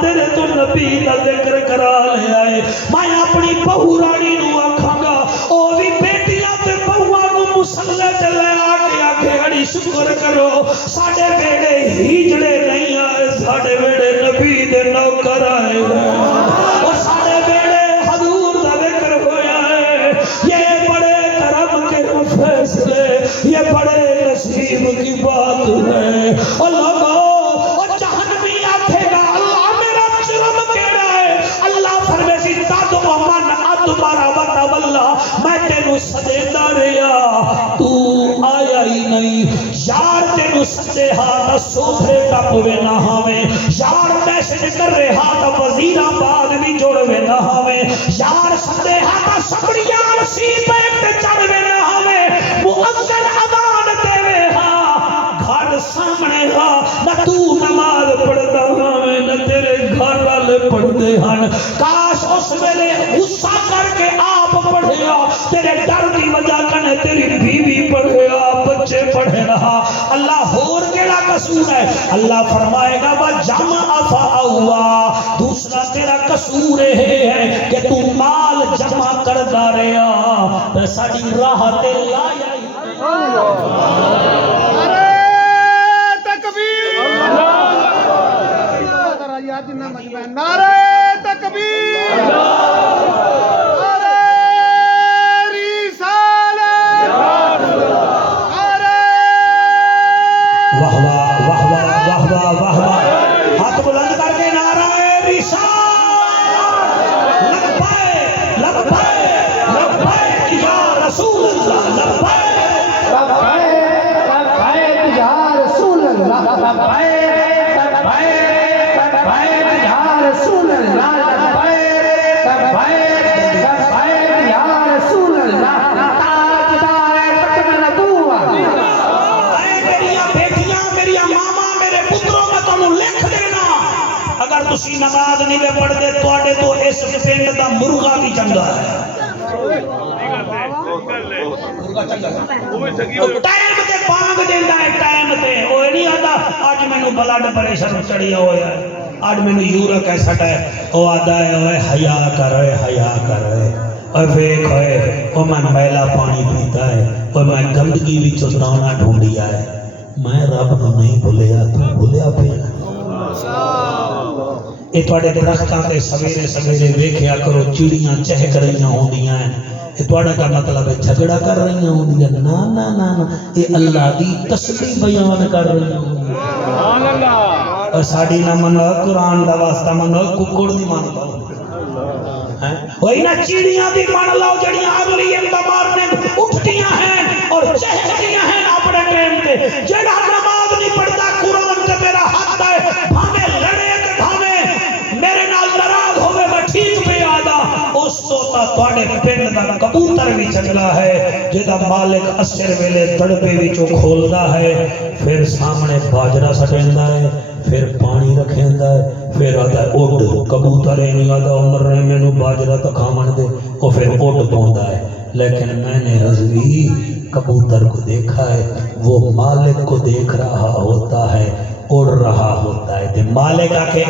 تیرے تو نبی دا ذکر کرا لے آئے میں اپنی بہو رانی نو آکھاں گا او بھی بیٹیاں تے بہواں نو مصلی تے لے آ کے آکھے اڑی شکر کرو ساڈے بیڑے ہجڑے نہیں آئے ساڈے بیڑے نبی دے نوکر آئے اور ساڈے بیڑے حضور دا ذکر ہویا ہے یہ بڑے کرم کے فیصلے یہ بڑے نصیب کی بات ہے اللہ اور جہنمی آکھے گا اللہ میرا جرم کیڑا ہے اللہ فرمیسی تَدْعُ مَنْ أَدْبَرَ وَتَوَلَّى میں تینو سجدہ رہا تو آیا ہی نہیں یار تینو سجے ہاتھ سوتھے ٹپوے نہ ہمیں یار میسج کر رہا تا وزیر آباد بھی جوڑوے نہ ہمیں یار سجے ہاتھ سبڑیاں سی پیکتے چڑھوے نہ ہمیں مؤذن اذان دے وے ہاں گھر سامنے ہاں نہ تو نماز پڑھتا ہمیں نہ تیرے گھر والے پڑھتے ہن کاش اس ویلے غصہ کر کے آپ پڑھے تیرے ڈر کی وجہ کنے تیری بیوی پڑھے بچے پڑھے رہا اللہ اور کیڑا قصور ہے اللہ فرمائے گا وَجَمَعَ فَأَوَّا دوسرا تیرا قصور ہے کہ تو مال جمع کردہ رہا ساڑی راہ تے لایا نعرہ تکبیر نعرہ رسالت نعرہ واہ واہ واہ واہ واہ واہ واہ واہ ہاتھ بلند کر کے نعرہ رسالت لبیک لبیک لبیک یا رسول اللہ لبیک لبیک یا رسول اللہ لبیک تسی نماز نہیں میں پڑھ دے توڑے تو اس پنڈ دا مرغا بھی چنگا ہے ٹائم تے پانگ دیندہ ہے ٹائم تے وہ نہیں آدھا آج میں نو بلڈ پریشر چڑھیا ہویا ہے آج میں نو یورک ایسا ہے وہ آدھا ہے وہ حیا کر رہے حیا کر رہے اور ویک ہوئے وہ میں میلا پانی پیتا ہے اور میں گندگی بھی چودانا ڈھونڈیا ہے میں رب نو نہیں بھولیا تو بھولیا پھر یہ تھوڑے درختاں تے سویرے سویرے ویکھیا کرو چڑیاں چہک رہیاں ہوندیاں ہیں یہ تھوڑا کا مطلب ہے جھگڑا کر رہیاں ہوندیاں نا نا نا نا یہ اللہ دی تسبیح بیان کر رہیاں ہوندیاں سبحان اللہ اور ساڑی نہ منو قرآن دا واسطہ منو ککڑ دی مان پاؤ وہی نہ چڑیاں دی مان لاؤ جڑیاں اگلی مارنے اٹھتیاں ہیں اور چہکتیاں ہیں اپنے ٹائم تے جڑا نماز نہیں پڑھتا قرآن تے میرا حق ہے بھاوے لڑے میرے نال ناراض ہوئے میں ٹھیک پہ آدھا اس تو تا توڑے پنڈ دا کبوتر بھی چنگلا ہے جیدہ مالک اسر ویلے تڑپے بھی چو کھولدا ہے پھر سامنے باجرہ سٹیندا ہے پھر پانی رکھیندا ہے پھر آدھا اڈ کبوتر نہیں آدھا عمر نے میں نو باجرہ تک آمن دے اور پھر اڈ پوندا ہے لیکن میں نے رضوی کبوتر کو دیکھا ہے وہ مالک کو دیکھ رہا ہوتا ہے اڑ رہا ہوتا ہے تے مالک آکے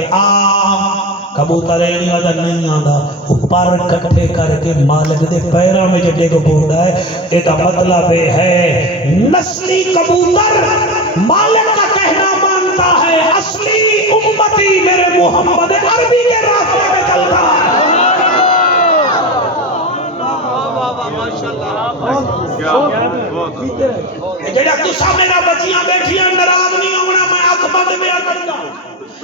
کبوتر نہیں آدھا نہیں آدھا اوپر کٹھے کر کے مالک دے پیروں میں جڑے کو پوندا ہے ایتا مطلب ہے نسلی کبوتر مالک کا کہنا مانتا ہے اصلی امتی میرے محمد عربی کے راستے میں چلتا ہے جڑا تسا میرا بچیاں بیٹھیاں ناراض نہیں ہونا میں اکھ بند میں کروں گا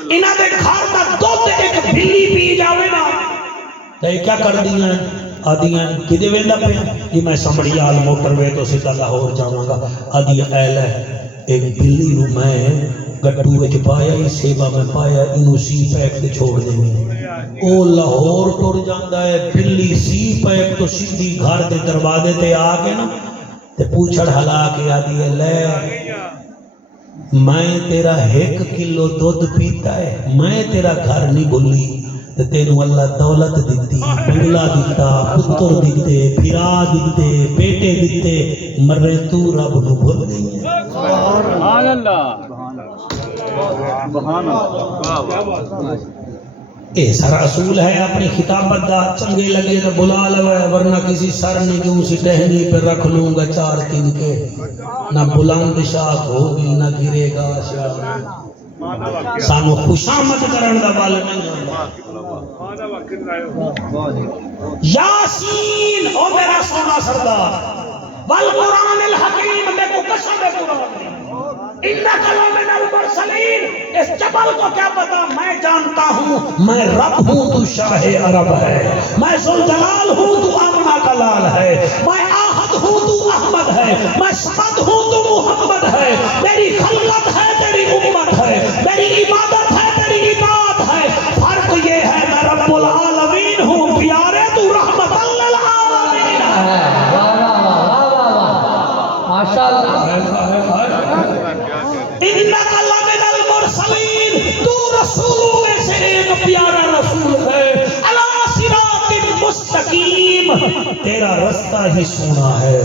انہاں دے گھر دا دودھ ایک بلی پی جاوے نا تے کیا کر دیاں آدیاں کدے ویندا پیا یہ میں سمڑیال موٹر وے تو سیدھا لاہور جاواں گا آدی ایل ہے ایک بلی نو میں گڈو وچ پایا ہی سیوا میں پایا انو سی پیک تے چھوڑ دینی او لاہور ٹر جاندا ہے بلی سی پیک تو سیدھی گھر دے دروازے تے آ کے نا تے پوچھڑ ہلا کے آدی ہے لے میں تیرا 1 کلو دودھ پیتا ہے میں تیرا گھر نہیں بھولی تے تینوں اللہ دولت دیتی بنگلہ دیتا پتر دیتے پھرا دیتے بیٹے دیتے مرے تو رب نو بھول گئی ہے سبحان اللہ سبحان اللہ اے سارا رسول ہے اپنی خطابت دا چنگے لگے تو بلا لو ورنہ کسی سر نے کیوں سی ٹہنی پہ رکھ لوں گا 4 3 کے نہ بلند شاخ ہوگی نہ گرے گا شاخ سانو خوشامد کرن دا بال نہیں یاسین او میرا سونا سردار والقرآن الحکیم میں کو قسم ہے قرآن انکا لمن المرسلین اس جبل کو کیا پتا میں جانتا ہوں میں رب ہوں تو شاہ عرب ہے میں ذوالجلال ہوں تو آمنہ کا لال ہے میں آحد ہوں تو احمد ہے میں صمد ہوں تو محمد ہے میری خلقت ہے تیری امت ہے میری عبادت ہے تیری اطاعت ہے فرق یہ ہے میں رب العالمین ہوں پیارے تو رحمت للعالمین ماشاءاللہ انکا لمن المرسلین تو رسولوں میں سے ایک پیارا رسول ہے علی صراط مستقیم تیرا رستہ ہی سونا ہے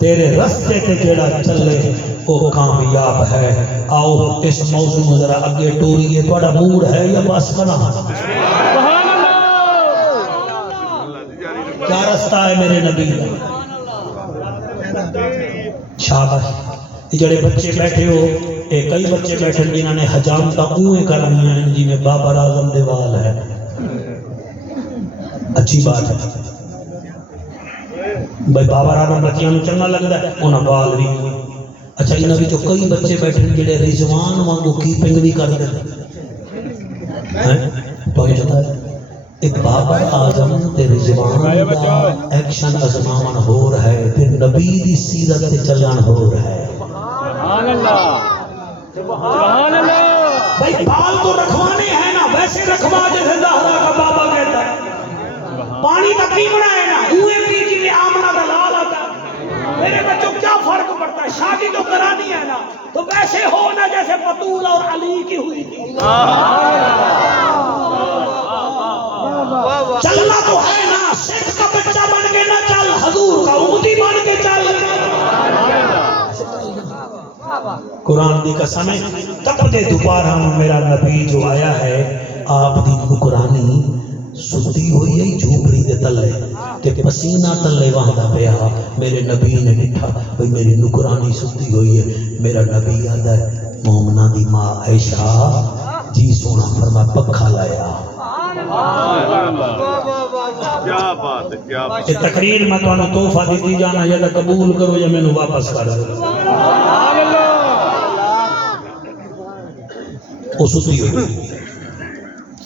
تیرے رستے تے جڑا چلے وہ کامیاب ہے. آؤ اس موضوع میں ذرا اگے ٹوریے. تھوڑا موڈ ہے یا بس بنا؟ کیا رستہ ہے میرے نبی کا؟ شاباش. جڑے بچے بیٹھے ہو اے کئی بچے بیٹھے جنہوں نے حجامت اوے کرانی ہیں جی میں بابر اعظم دے وال ہے. اچھی بات ہے بھائی بابر اعظم بچیاں نوں چنگا لگدا ہے انہاں وال بھی. اچھا انہاں وچوں کئی بچے بیٹھے جڑے رضوان وانگو کیپنگ بھی کردے ہیں. تو یہ پتہ ہے ایک بابر اعظم تے رضوان دا ایکشن ازماون ہو رہا ہے پھر نبی دی سیرت تے چلن ہو رہا ہے. سبحان اللہ سبحان اللہ. بھائی بال تو رکھوانے ہیں نا ویسے رکھوا جیسے زہرا کا بابا کہتا ہے. پانی کا پیمنا ہے نا اوے پی جی آمنہ کا لال آتا ہے. میرے بچوں کیا فرق پڑتا ہے؟ شادی تو کرانی ہے نا تو ویسے ہو نا جیسے بطول اور علی کی ہوئی تھی. چلنا تو ہے نا سکھ کا بچہ بن کے نہ چل حضور کا امتی بن کے چل. قرآن دی قسم ہے تب دے دوبارہ میرا نبی جو آیا ہے آپ دی نکرانی ستی ہوئی ہے جھوپڑی دے تلے تے پسینہ تلے وہاں پیا. میرے نبی نے ڈٹھا بھئی میری نکرانی ستی ہوئی ہے. میرا نبی آدھا ہے مومنہ دی ماں عائشہ جی سونا فرما پکھا لایا. کیا بات ہے کیا بات. یہ تقریر میں تو انہوں توفہ دیتی جانا یا تو قبول کرو یا میں نے واپس کر دو. وہ ستی ہوئی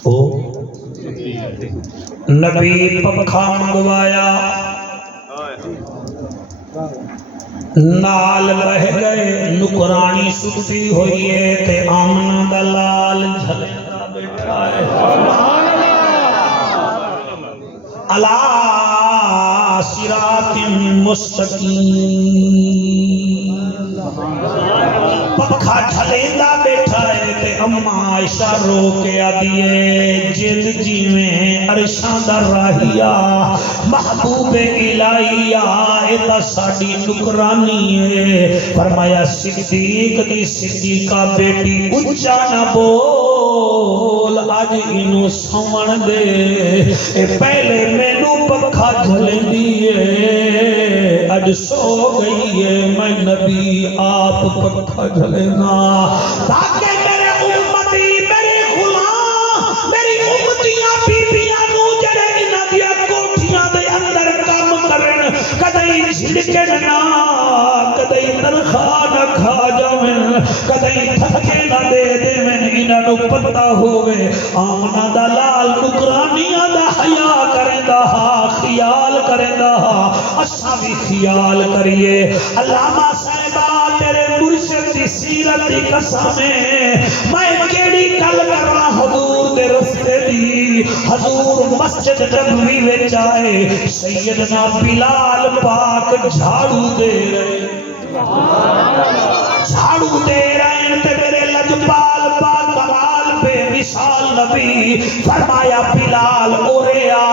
وہ نبی پکھا منگوایا نال بہ گئے نکرانی ستی ہوئی ہے تے آمنہ دلال جھلے دا بیٹھا ہے. علی صراط مستقیم. پکھا جھلیندا بیٹھا ہے تے اماں عائشہ رو کے آدیے جد جیویں عرشاں دا راہیا محبوب الہیا اے تا ساڈی نکرانی ہے. فرمایا صدیق دی صدیقہ بیٹی اچا نہ بول اج اینو سوਣ دے. اے پہلے مینوں پکھا جھلیندی ہے اج سو گئی ہے میں نبی آپ پکھا جھلینا تاکہ میرے امتی میرے غلام میری امتیاں بیبیاں نو جڑے انہاں دی کوٹھیاں دے اندر کام کرن کدی جھڑکن نہ کدی تنخواہ نہ کھا جاون کدی تھکے نہ دے دیون انہاں نو پتہ ہوے آمنہ دا لال نکرانیاں دا حیا کریندا خیال کریندا اساں بھی خیال کریے. علامہ صاحبہ تیرے مرشد دی سیرت دی قسم میں کیڑی گل کرنا حضور دے رستے دی. حضور مسجد نبوی وچ آئے سیدنا بلال پاک جھاڑو دے رہے تے میرے لجپال پاک کمال بے مثال نبی فرمایا بلال اوریا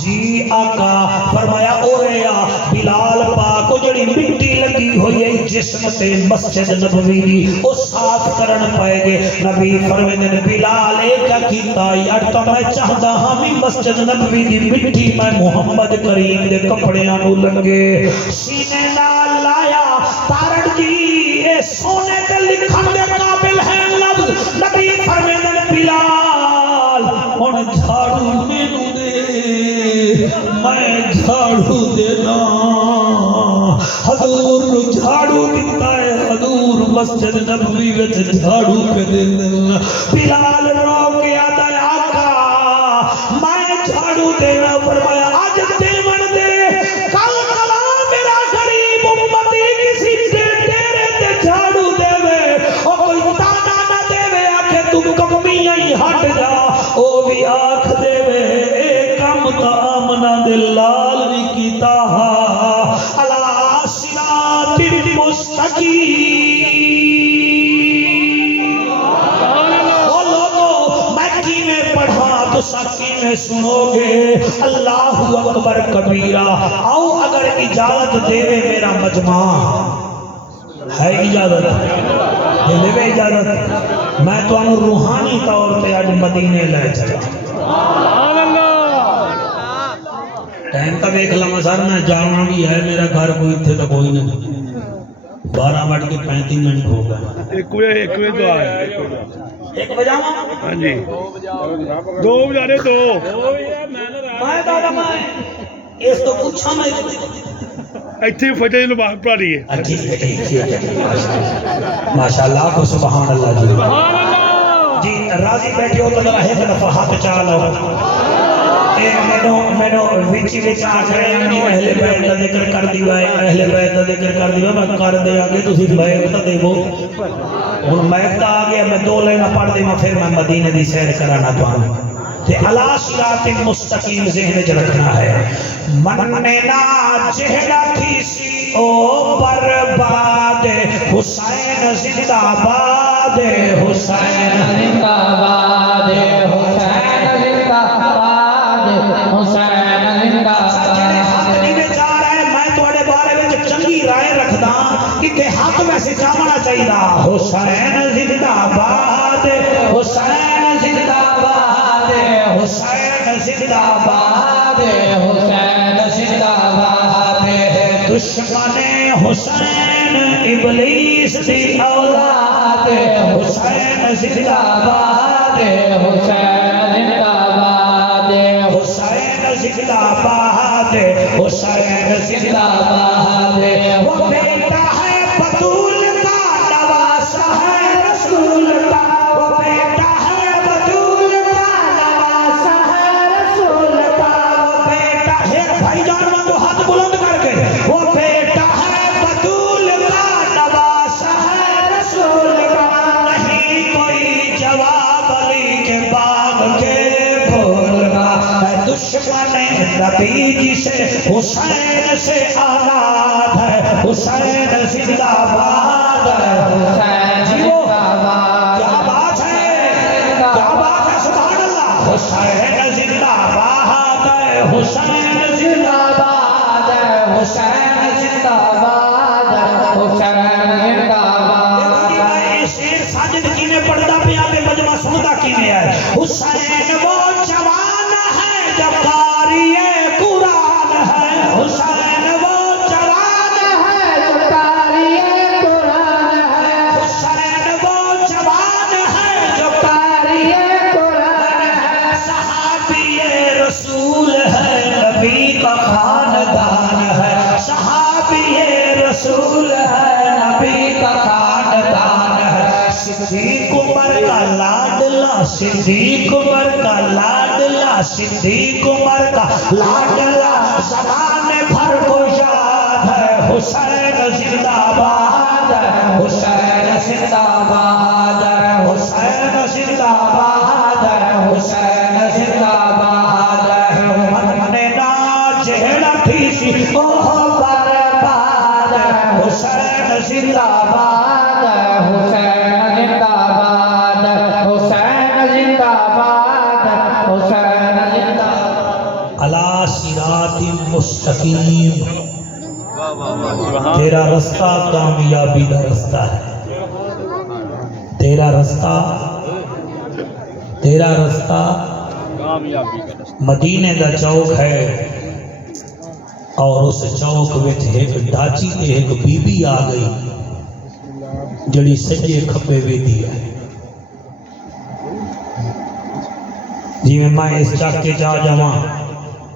جی آقا فرمایا اوریا بلال پاک کو جڑی مٹی لگی ہوئی ہے جسم تے مسجد نبوی دی او صاف کرن پائے گے. نبی فرمیندے نے بلال اے کیا کیتا یار تو میں چاہدا ہاں بھی مسجد نبوی دی مٹی میں محمد کریم دے کپڑیاں نو لگے سینے نال لایا تارڑ جی اے سونے تے لکھن دے قابل ہے لفظ. نبی فرمیندے نے بلال ہن جھاڑو مینوں دے میں جھاڑو دینا. حضور نو جھاڑو دیتا ہے حضور مسجد نبوی وچ جھاڑو پہ دینا. بلال رو کے آتا ہے آقا میں جھاڑو دینا. فرمایا آج دیون دے کل کلا میرا غریب امتی کسی سے تیرے تے جھاڑو دے وے او کوئی تانا نہ دے وے آکھے تم کمیاں ہی ہٹ جا او بھی آکھ دے وے اے کم تا آمنہ دے لال بھی کیتا علی صراط مستقیم. او لوگو میں کی میں پڑھا تو سکی میں سنو گے اللہ اکبر کبیرہ. آؤ اگر اجازت دے میرا مجمع ہے اجازت دے اجازت میں تو روحانی طور پہ آج مدینے لے چلا. ٹائم کا دیکھ لما سر میں جانا بھی ہے میرا گھر کوئی تھے تو کوئی نہیں. 12:35 ہو گئے. ایک تو آئے 1 بجا ہاں جی 2 بجے 2 میں دادا میں اس تو پوچھا میں ਇੱਥੇ ਫਟੇ ਨੂੰ ਬਾਹਰ ਪੜਾ ਲਈਏ ٹھیک ہے ٹھیک ہے ماشاءاللہ کو سبحان اللہ جی جی راضی بیٹھے ہو تو ذرا ایک دفعہ ہاتھ چاہ لو. میں وچ آ کر اہل بیت کا ذکر کر دیا ہے. اہل بیت کا ذکر کر دیا میں کر دے آگے تسی بیت تا دیو ہن بیت تا آ گیا. میں 2 لائناں پڑھ دے میں پھر میں مدینے دی سیر کرانا تھانوں تے علی صراط مستقیم ذہن وچ رکھنا ہے. مننا جہڑا تھی سی او برباد حسین زندہ باد حسین زندہ باد حسین زندہ باد حسین زندہ باد. جا رہا ہے میں تھوڑے بارے میں چنگی رائے رکھدا کہ حق ویسے جانا چاہیے. حسین زندہ باد حسین زندہ باد حسین زندہ باد حسین زندہ باد. دشمن حسین ابلیس دی اولاد حسین زندہ باد حسین زندہ باد حسین زندہ باد حسین زندہ باد. وہ بیٹا ہے بطول کا نواسا ہے رسول کا. وہ بیٹا ہے بطول کا نواسا ہے رسول کا. وہ بیٹا ہے بھائی جان کو ہاتھ بلند کر کے وہ بیٹا ہے بطول کا نواسا ہے رسول کا. نہیں کوئی جواب علی کے باغ کے پھول کا. دشمن نبی جی سے حسین سے آزاد ہے حسین زندہ باد حسین زندہ باد. کیا بات ہے کیا بات ہے سبحان اللہ. حسین زندہ باد ہے حسین زندہ باد حسین زندہ باد حسین زندہ باد. شیر ساجد کی نے پڑھتا پیا تے مجمع سنتا کی نے ہے. حسین وہ جوان ہے جب قاری قرآن ہے. حسین وہ جوان ہے جو قاری قرآن ہے. حسین وہ جوان ہے جو قاری قرآن ہے. صحابی رسول ہے نبی کا خاندان ہے. صحابی رسول ہے نبی کا خاندان ہے. صدیق عمر کا لاڈلا صدیق عمر کا لاڈلا صدیق عمر کا لاڈلا زمانے بھر کو یاد ہے. حسین زندہ باد حسین زندہ باد حسین زندہ باد حسین زندہ باد. مننا جہڑا تھی سی او برباد حسین زندہ باد حسین زندہ باد حسین زندہ باد حسین زندہ باد. علی صراط مستقیم. تیرا رستہ کامیابی کا رستہ ہے. تیرا رستہ مدینے دا چوک ہے اور اس چوک وچ ایک ڈاچی تے ایک بی بی آ گئی جڑی سجے کھبے ویندی ہے. جی میں اس چک کے جا جاواں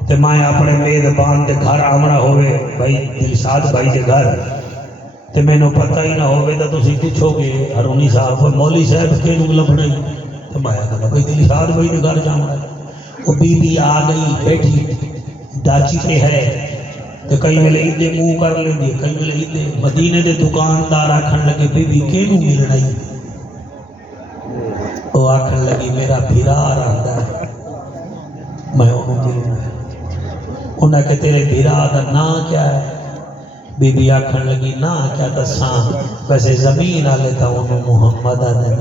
تے میں اپنے میزبان دے گھر آمنا ہوئے بھائی دلشاد بھائی دے گھر تے میں نو پتہ ہی نہ ہوئے تو تسی پوچھو گے ہرونی صاحب مولوی صاحب کے نو لبنا ہی تو میں کہا بھائی دلشاد بھائی دے گھر جانا ہے. وہ بی بی آ گئی بیٹھی ڈاچی تے ہے تو کئی ملے ایدے منہ کر لیں دی کئی ملے ایدے. مدینے دے دکاندار آکھن لگے بی بی کے نو ملنا ہی. وہ آکھن لگی میرا بھیرا رہندا ہے میں انہوں ملنا ہے. انہاں کہ تیرے بھیرا دا نام کیا ہے؟ بی بی آکھن لگی نا کیا دساں ویسے زمین آلے تا انہوں محمد آدھے.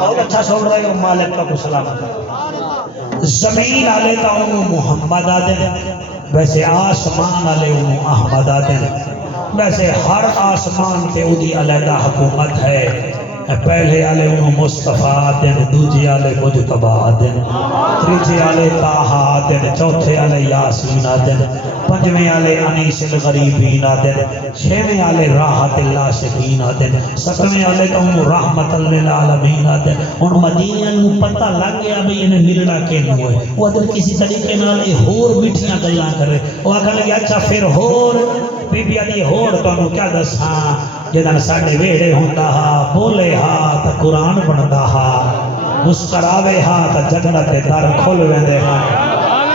بہت اچھا سن رہے ہو، مالک کا کو سلامت ہے۔ زمین والے کا انہوں محمد آدھے، ویسے آسمان والے انہوں احمد آدھے، ویسے ہر آسمان تے اودی علیحدہ حکومت ہے۔ پہلے آلے انہوں مصطفیٰ آدھے، دوجے آلے مجتبہ آدھے، تریجے آلے طاہا آدھے، چوتھے آلے یاسین آدھے، پنجویں آلے انیس الغریبین آدھے، چھویں آلے راحت اللہ شکین آدھے، ستویں آلے کا انہوں رحمت للعالمین آدھے۔ ان مدینہ انہوں پتہ لگ گیا بھی انہیں ملنا کینوں ہے، وہ ادھر کسی طریقے نال ہور مٹھیاں گلاں کرے، وہ آکھا لگے اچھا پھر ہور بی بی آدھی ہور تو انہوں کیا دساں، جدن ساڑھے ویڑے ہوندہ ہا، بولے ہا تا قرآن بندہ ہا، مسکراوے ہا تا جنت در کھول ویندے ہا،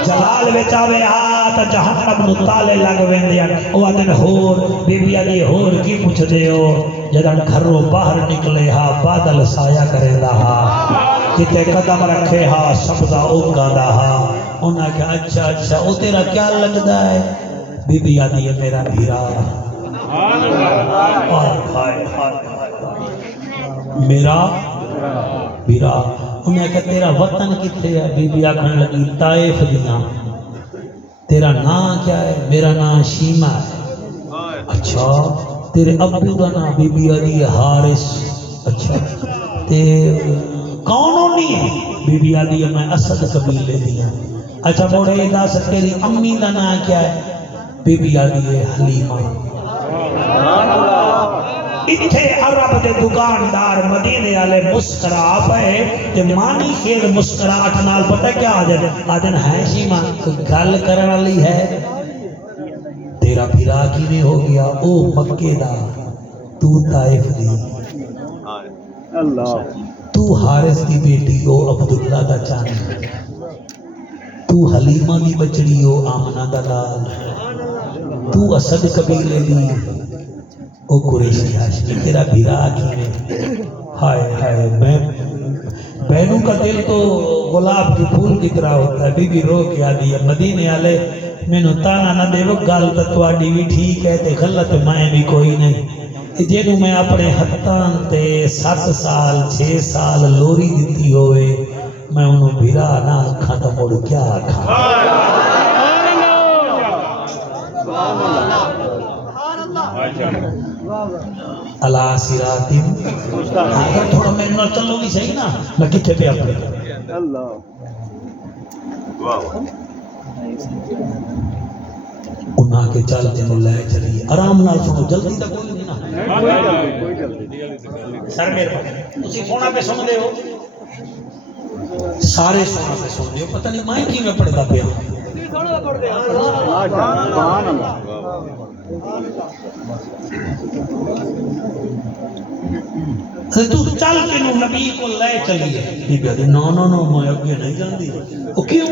جلال وچاوے ہا تا جہنم نو تالے لگ ویندے ہا۔ او آدھن ہور بی بی آدھی ہور کی پوچھ دے ہو، جدن گھروں باہر نکلے ہا بادل سایہ کرے دا ہا، جتے قدم رکھے ہا سبزہ اگا دا ہا۔ انہاں کہا اچھا اچھا او تیرا کیا لگدا ہے؟ بی بی آدھی ہے میرا بھیرا، میرا بھیرا۔ انہیں کہا تیرا وطن کتے ہے؟ بی بی آکھن لگی طائف دیاں۔ تیرا نام کیا ہے؟ میرا نام شیمہ ہے۔ اچھا تیرے ابو کا نام؟ بی بی آدھی حارث۔ اچھا تے کون ہونی ہے؟ بی بی آدھی ہے میں اسد قبیلے دیاں۔ اچھا موڑے دس تیری امی کا نام کیا ہے؟ بی بی آدھی ہے حلیمہ۔ اتھے عرب دے دکاندار مدینے والے مسکرا پئے تے مانی خیر مسکراہٹ نال پتہ کیا آدن ہے شیما گل کرن والی ہے، تیرا بھرا کیویں ہو گیا؟ او مکے دا، تو طائف دی، تو حارث دی بیٹی، او عبداللہ دا چان، تو حلیمہ دی بچڑی، او آمنہ دا لال، تو اسد قبیلے دی، او قریشی ہاشمی، تیرا بھیرا کیویں؟ ہائے ہائے بہنوں کا دل تو گلاب کے پھول کی طرح ہوتا ہے۔ بی بی رو کے آدھی ہے مدینے والے مینوں تانا نہ دے وہ گل تے تواڈی بھی ٹھیک ہے تے غلط میں بھی کوئی نہیں، جینوں میں اپنے ہتھاں تے 7 سال 6 سال لوری دتی ہوئے میں انہوں بھیرا نہ آکھاں تے مڑ کیا آکھاں؟ اللہ سراتم اگر تھوڑا میرے نال چلو گی صحیح نا، میں کتھے پہ اپنے انہاں کے چل تینوں لے چلیے آرام نال سنو، جلدی تک کوئی نہیں نا سر میرے تسی سونا پہ سن دے ہو، سارے سونا پہ سن دے ہو، پتہ نہیں میں کی میں پڑھدا پیا تو چل کے نو نبی کو لے چلیے۔ بی بی آدھی نو نو نو میں اگے نہیں جاندی۔ او کیوں؟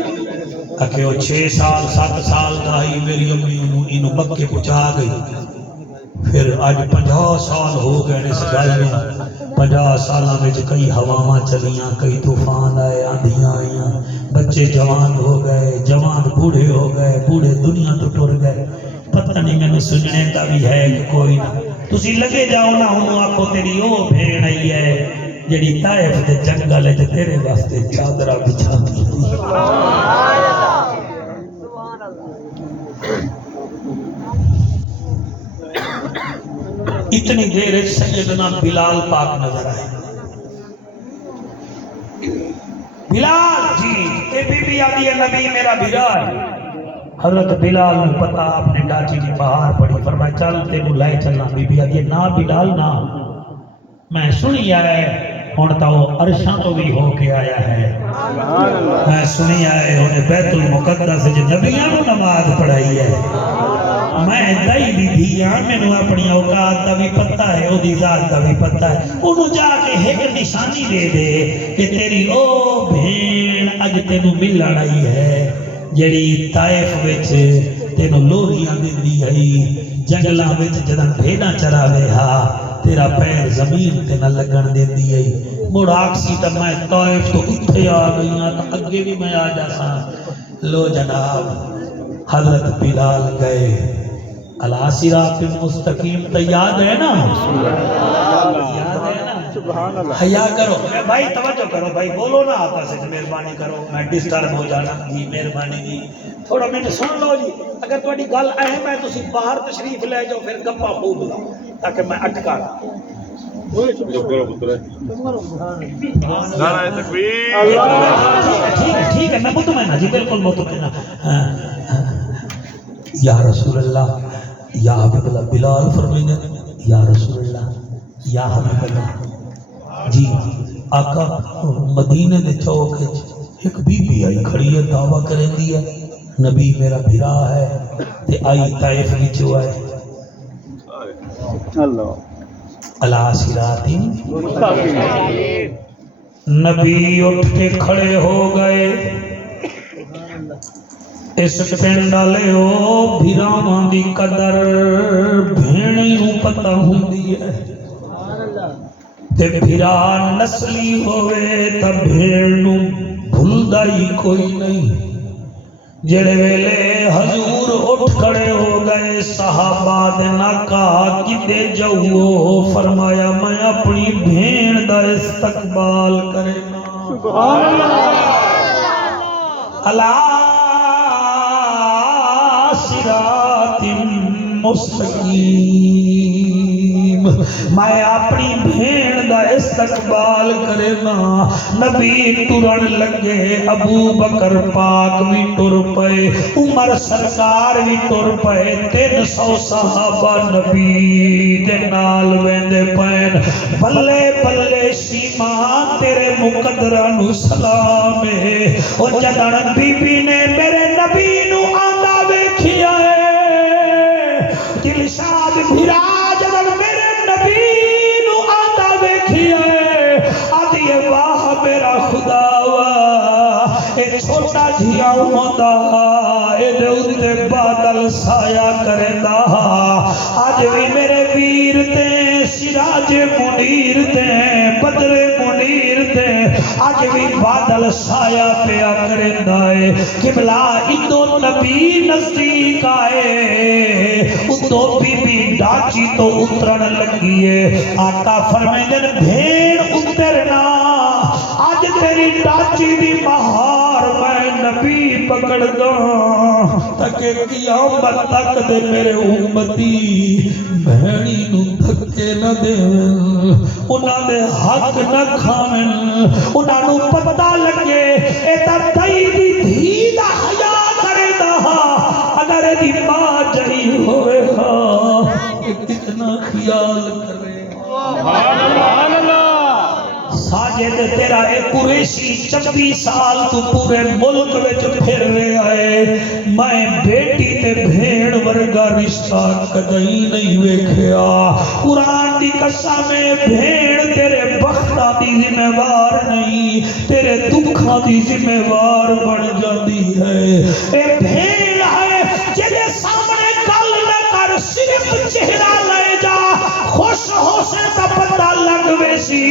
کہ وہ 6 سال 7 سال دا ہی میری امی انہوں مکے پہنچا گئی، پھر آج 50 سال ہو گئے اس گل میں، 50 سالاں وچ کئی ہواواں چلیاں، کئی طوفان آئے، آندھیاں آئیاں، بچے جوان ہو گئے، جوان بوڑھے ہو گئے، بوڑھے دنیا تو ٹر گئے، پتہ نہیں میں نے سننے کا بھی ہے کہ کوئی نہ۔ تسی لگے جاؤ نا انہوں آکھو تیری او بھین آئی ہے جڑی طائف دے جنگل ہے تیرے واسطے چادرہ بچھا دی۔ اتنی دیر سیدنا بلال پاک نظر آئے۔ بلال جی اے بی بی آدھی ہے نبی میرا بلال۔ حضرت بلال نے پتا اپنے ڈاچی کی بہار پڑی، فرمایا چل تینوں لے چلنا۔ بی بی آدھی ہے نا بلال نا، میں سنی آئے ہون تاؤ عرشاں تو بھی ہو کے آیا ہے، میں سنی آئے انہیں بیت المقدس جو نبیاں کو نماز پڑھائی ہے، میں دائی دی دیاں میں نے اپنی اوقات دا بھی پتہ ہے، او دی ذات دا بھی پتہ ہے، انہوں جا کے ایک نشانی دے دے کہ تیری او بھین اج تینوں مل لڑائی ہے جڑی طائف وچ تینوں لوریاں دیندی ہے، جنگلاں وچ جدن بھیڑاں چراوے ہا تیرا پیر زمین تے نہ لگن دیندی ہے، مڑ آکسی تا میں طائف تو اتھے آ گئیاں تا اگے بھی میں آ جاسا۔ لو جناب حضرت بلال گئے علی صراط مستقیم، تو یاد ہے نا، یاد ہے نا، حیا کرو بھائی، توجہ کرو بھائی، بولو نا آقا سے مہربانی کرو، میں ڈسٹرب ہو جانا جی، مہربانی جی تھوڑا میں سن لو جی، اگر تھوڑی گل اہم ہے تسی باہر تشریف لے جاؤ، پھر گپا خوب لاؤ تاکہ میں اٹکا نہ۔ ٹھیک ہے میں مطمئن جی، بالکل مطمئن۔ یا رسول اللہ، یا حبیب اللہ، بلال فرمائیں یا رسول اللہ، یا حبیب اللہ جی۔ آقا مدینے دے چوک ایک بی بی آئی کھڑی ہے، دعویٰ کریں دی ہے نبی میرا بھرا ہے تے آئی طائف وچوں ہے اللہ صراط نبی اٹھ کے کھڑے ہو گئے، اس پنڈ والے او بھراواں دی قدر بھیڑی نوں پتہ ہوندی ہے، تے بھرا نسلی ہوئے تے بھیڑ نوں بھلدا ہی کوئی نہیں۔ جڑے ویلے حضور اٹھ کھڑے ہو گئے، صحابہ دے ناکا کدے جاؤ، فرمایا میں اپنی بھیڑ دا استقبال کرنا۔ سبحان اللہ، اللہ صراط مستقیم، میں اپنی بھیڑ دا استقبال کرنا۔ نبی ٹرن لگے، ابو بکر پاک بھی ٹر پئے، عمر سرکار بھی ٹر پئے، 300 صحابہ نبی دے نال ویندے پئن۔ بلے بلے شیما تیرے مقدرہ نو سلام ہے، او جدن بی بی نے میرے نبی نو آندا ویکھیا ہے، دلشاد بھرا جدن میرے نبی نو آندا ویکھیا ہے، آدھی واہ میرا خدا وا، اے چھوٹا جھیا ہوندا اے دے اُتے بادل سایہ کریندا، آج بھی میرے ویر تے سراج منیر تے بدر منیر تے آج بھی بادل سایہ پیا کریندا ہے۔ قبلہ ادو نبی نزدیک آئے، ادو بی بی ڈاچی تو اترن لگی ہے، آقا فرمائیں بھیڑ اترنا، آج تیری ڈاچی دی مہار میں نبی پکڑ دوں، تاکہ قیامت تک دے میرے امتی بھیڑی نو دھکے نہ دے، انہاں دے حق نہ کھاویں، انہاں نو پتہ لگے اے تا دئی دی دھی دا حیا کرے دا، اگر اے دی ماں جڑی ہوئے ہاں کتنا خیال کرے۔ سبحان اللہ، ساجد تیرا اے قریشی 26 سال تو پورے ملک وچ پھر رہے آئے، میں بیٹی تے بھیڑ ورگا رشتہ کدئی نہیں ویکھیا، قرآن دی قسم بھیڑ تیرے بختہ دی ذمہ وار نہیں، تیرے دکھاں دی ذمہ وار بن جاندی ہے۔ اے بھیڑ ہے جدے سامنے گل نہ کر، صرف چہرہ لے جا، خوش ہو سے تا پتہ لگ ویسی،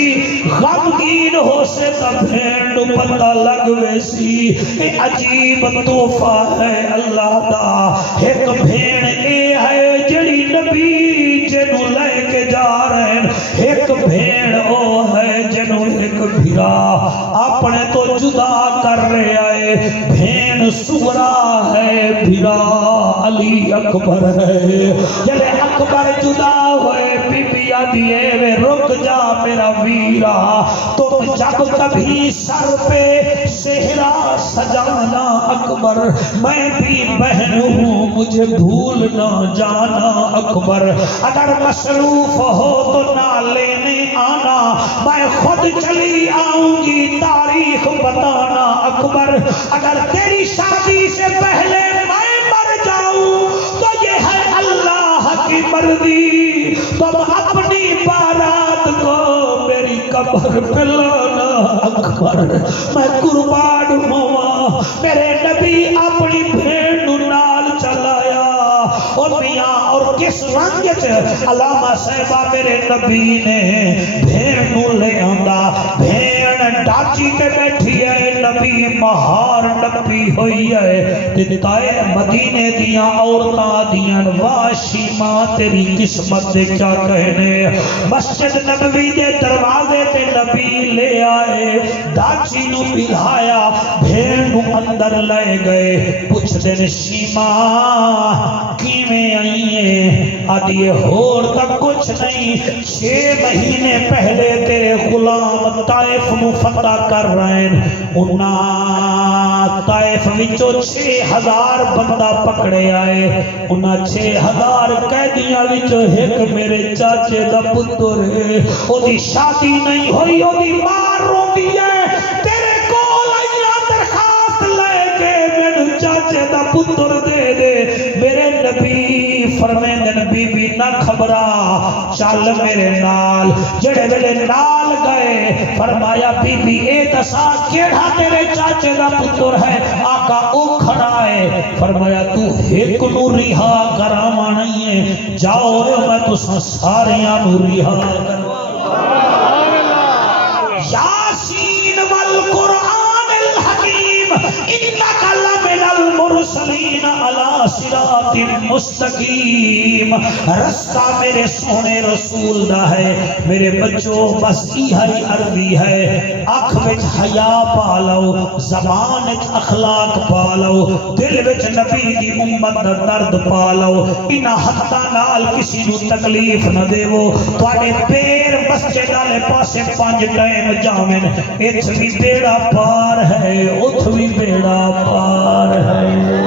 غمگین ہو سے تا بھیڑ نو پتہ لگ ویسی۔ اے عجیب تحفہ ہے اللہ دا، ایک بھیڑ اے ہے جڑی نبی جنو لے کے جا رہے ہیں، ایک بھیڑ او ہے جنو ایک بھیرا اپنے تو جدا کر رہے آئے، بھیڑ سغرا ہے، بھیرا علی اکبر ہے، جلے اکبر جدا ہوئے بی بی آدھیے وے رک جا میرا ویرا، تم جب کبھی سر پہ صحرا سجانا اکبر، میں بھی بہن ہوں مجھے بھول نہ جانا اکبر، اگر مصروف ہو تو نہ لینے آنا، میں خود چلی آؤں گی تاریخ بتانا اکبر، اگر تیری شادی سے پہلے میں مر جاؤں تو یہ ہے اللہ کی مرضی، تم اپنی بارات کو میری قبر پہ لانا اکبر، میں قربان ہوا، میرے نبی اپنی بھیڑ نو نال چلایا، اور میاں اور کس رنگ چ علامہ صاحبہ میرے نبی نے بھیڑ نو لے آندا، بھیڑ ڈاچی تے بیٹھی ہے نبی مہار نبی ہوئی ہے تے تائے مدینے دیاں عورتاں دیاں واشی ماں تیری قسمت دے کیا کہنے مسجد نبوی دے دروازے تے نبی لے آئے ڈاچی نو بلایا بھیڑ نو اندر لے گئے پوچھ دن شیما کیویں آئی ہے آدھی ہور تک کچھ نہیں 6 مہینے پہلے تیرے غلام طائف نو فتح کر رہے ہیں انہاں طائف وچوں 6000 بندہ پکڑے آئے انہاں 6000 قیدیاں وچوں ایک میرے چاچے دا پتر ہے او دی شادی نہیں ہوئی او دی ماں روندی ہے تیرے کول آئیا درخواست لے کے میرے چاچے دا پتر دے دے میرے نبی فرمیندن بی بی نہ خبرا چل میرے نال جڑے ویلے نال گئے فرمایا بی بی اے دسا کیڑا تیرے چاچے دا پتر ہے آقا او کھڑا ہے فرمایا تو ایک نو رہا کراما نہیں ہے جاؤ میں تساں ساریاں نو رہا کروا یاسین والقرآن الحکیم انکا لمن المرسلین علی صراط مستقیم رستہ میرے سونے رسول دا ہے میرے بچوں بس ہی عربی ہے اکھ وچ حیا پا لو زبان وچ اخلاق پا لو دل وچ نبی دی امت دا درد پا لو انہاں ہتھاں نال کسی نو تکلیف نہ دیو تواڈے پیر مسجد والے پاسے 5 ٹائم جاویں اتھ بھی بیڑا پار ہے اتھ بھی بیڑا پار ہے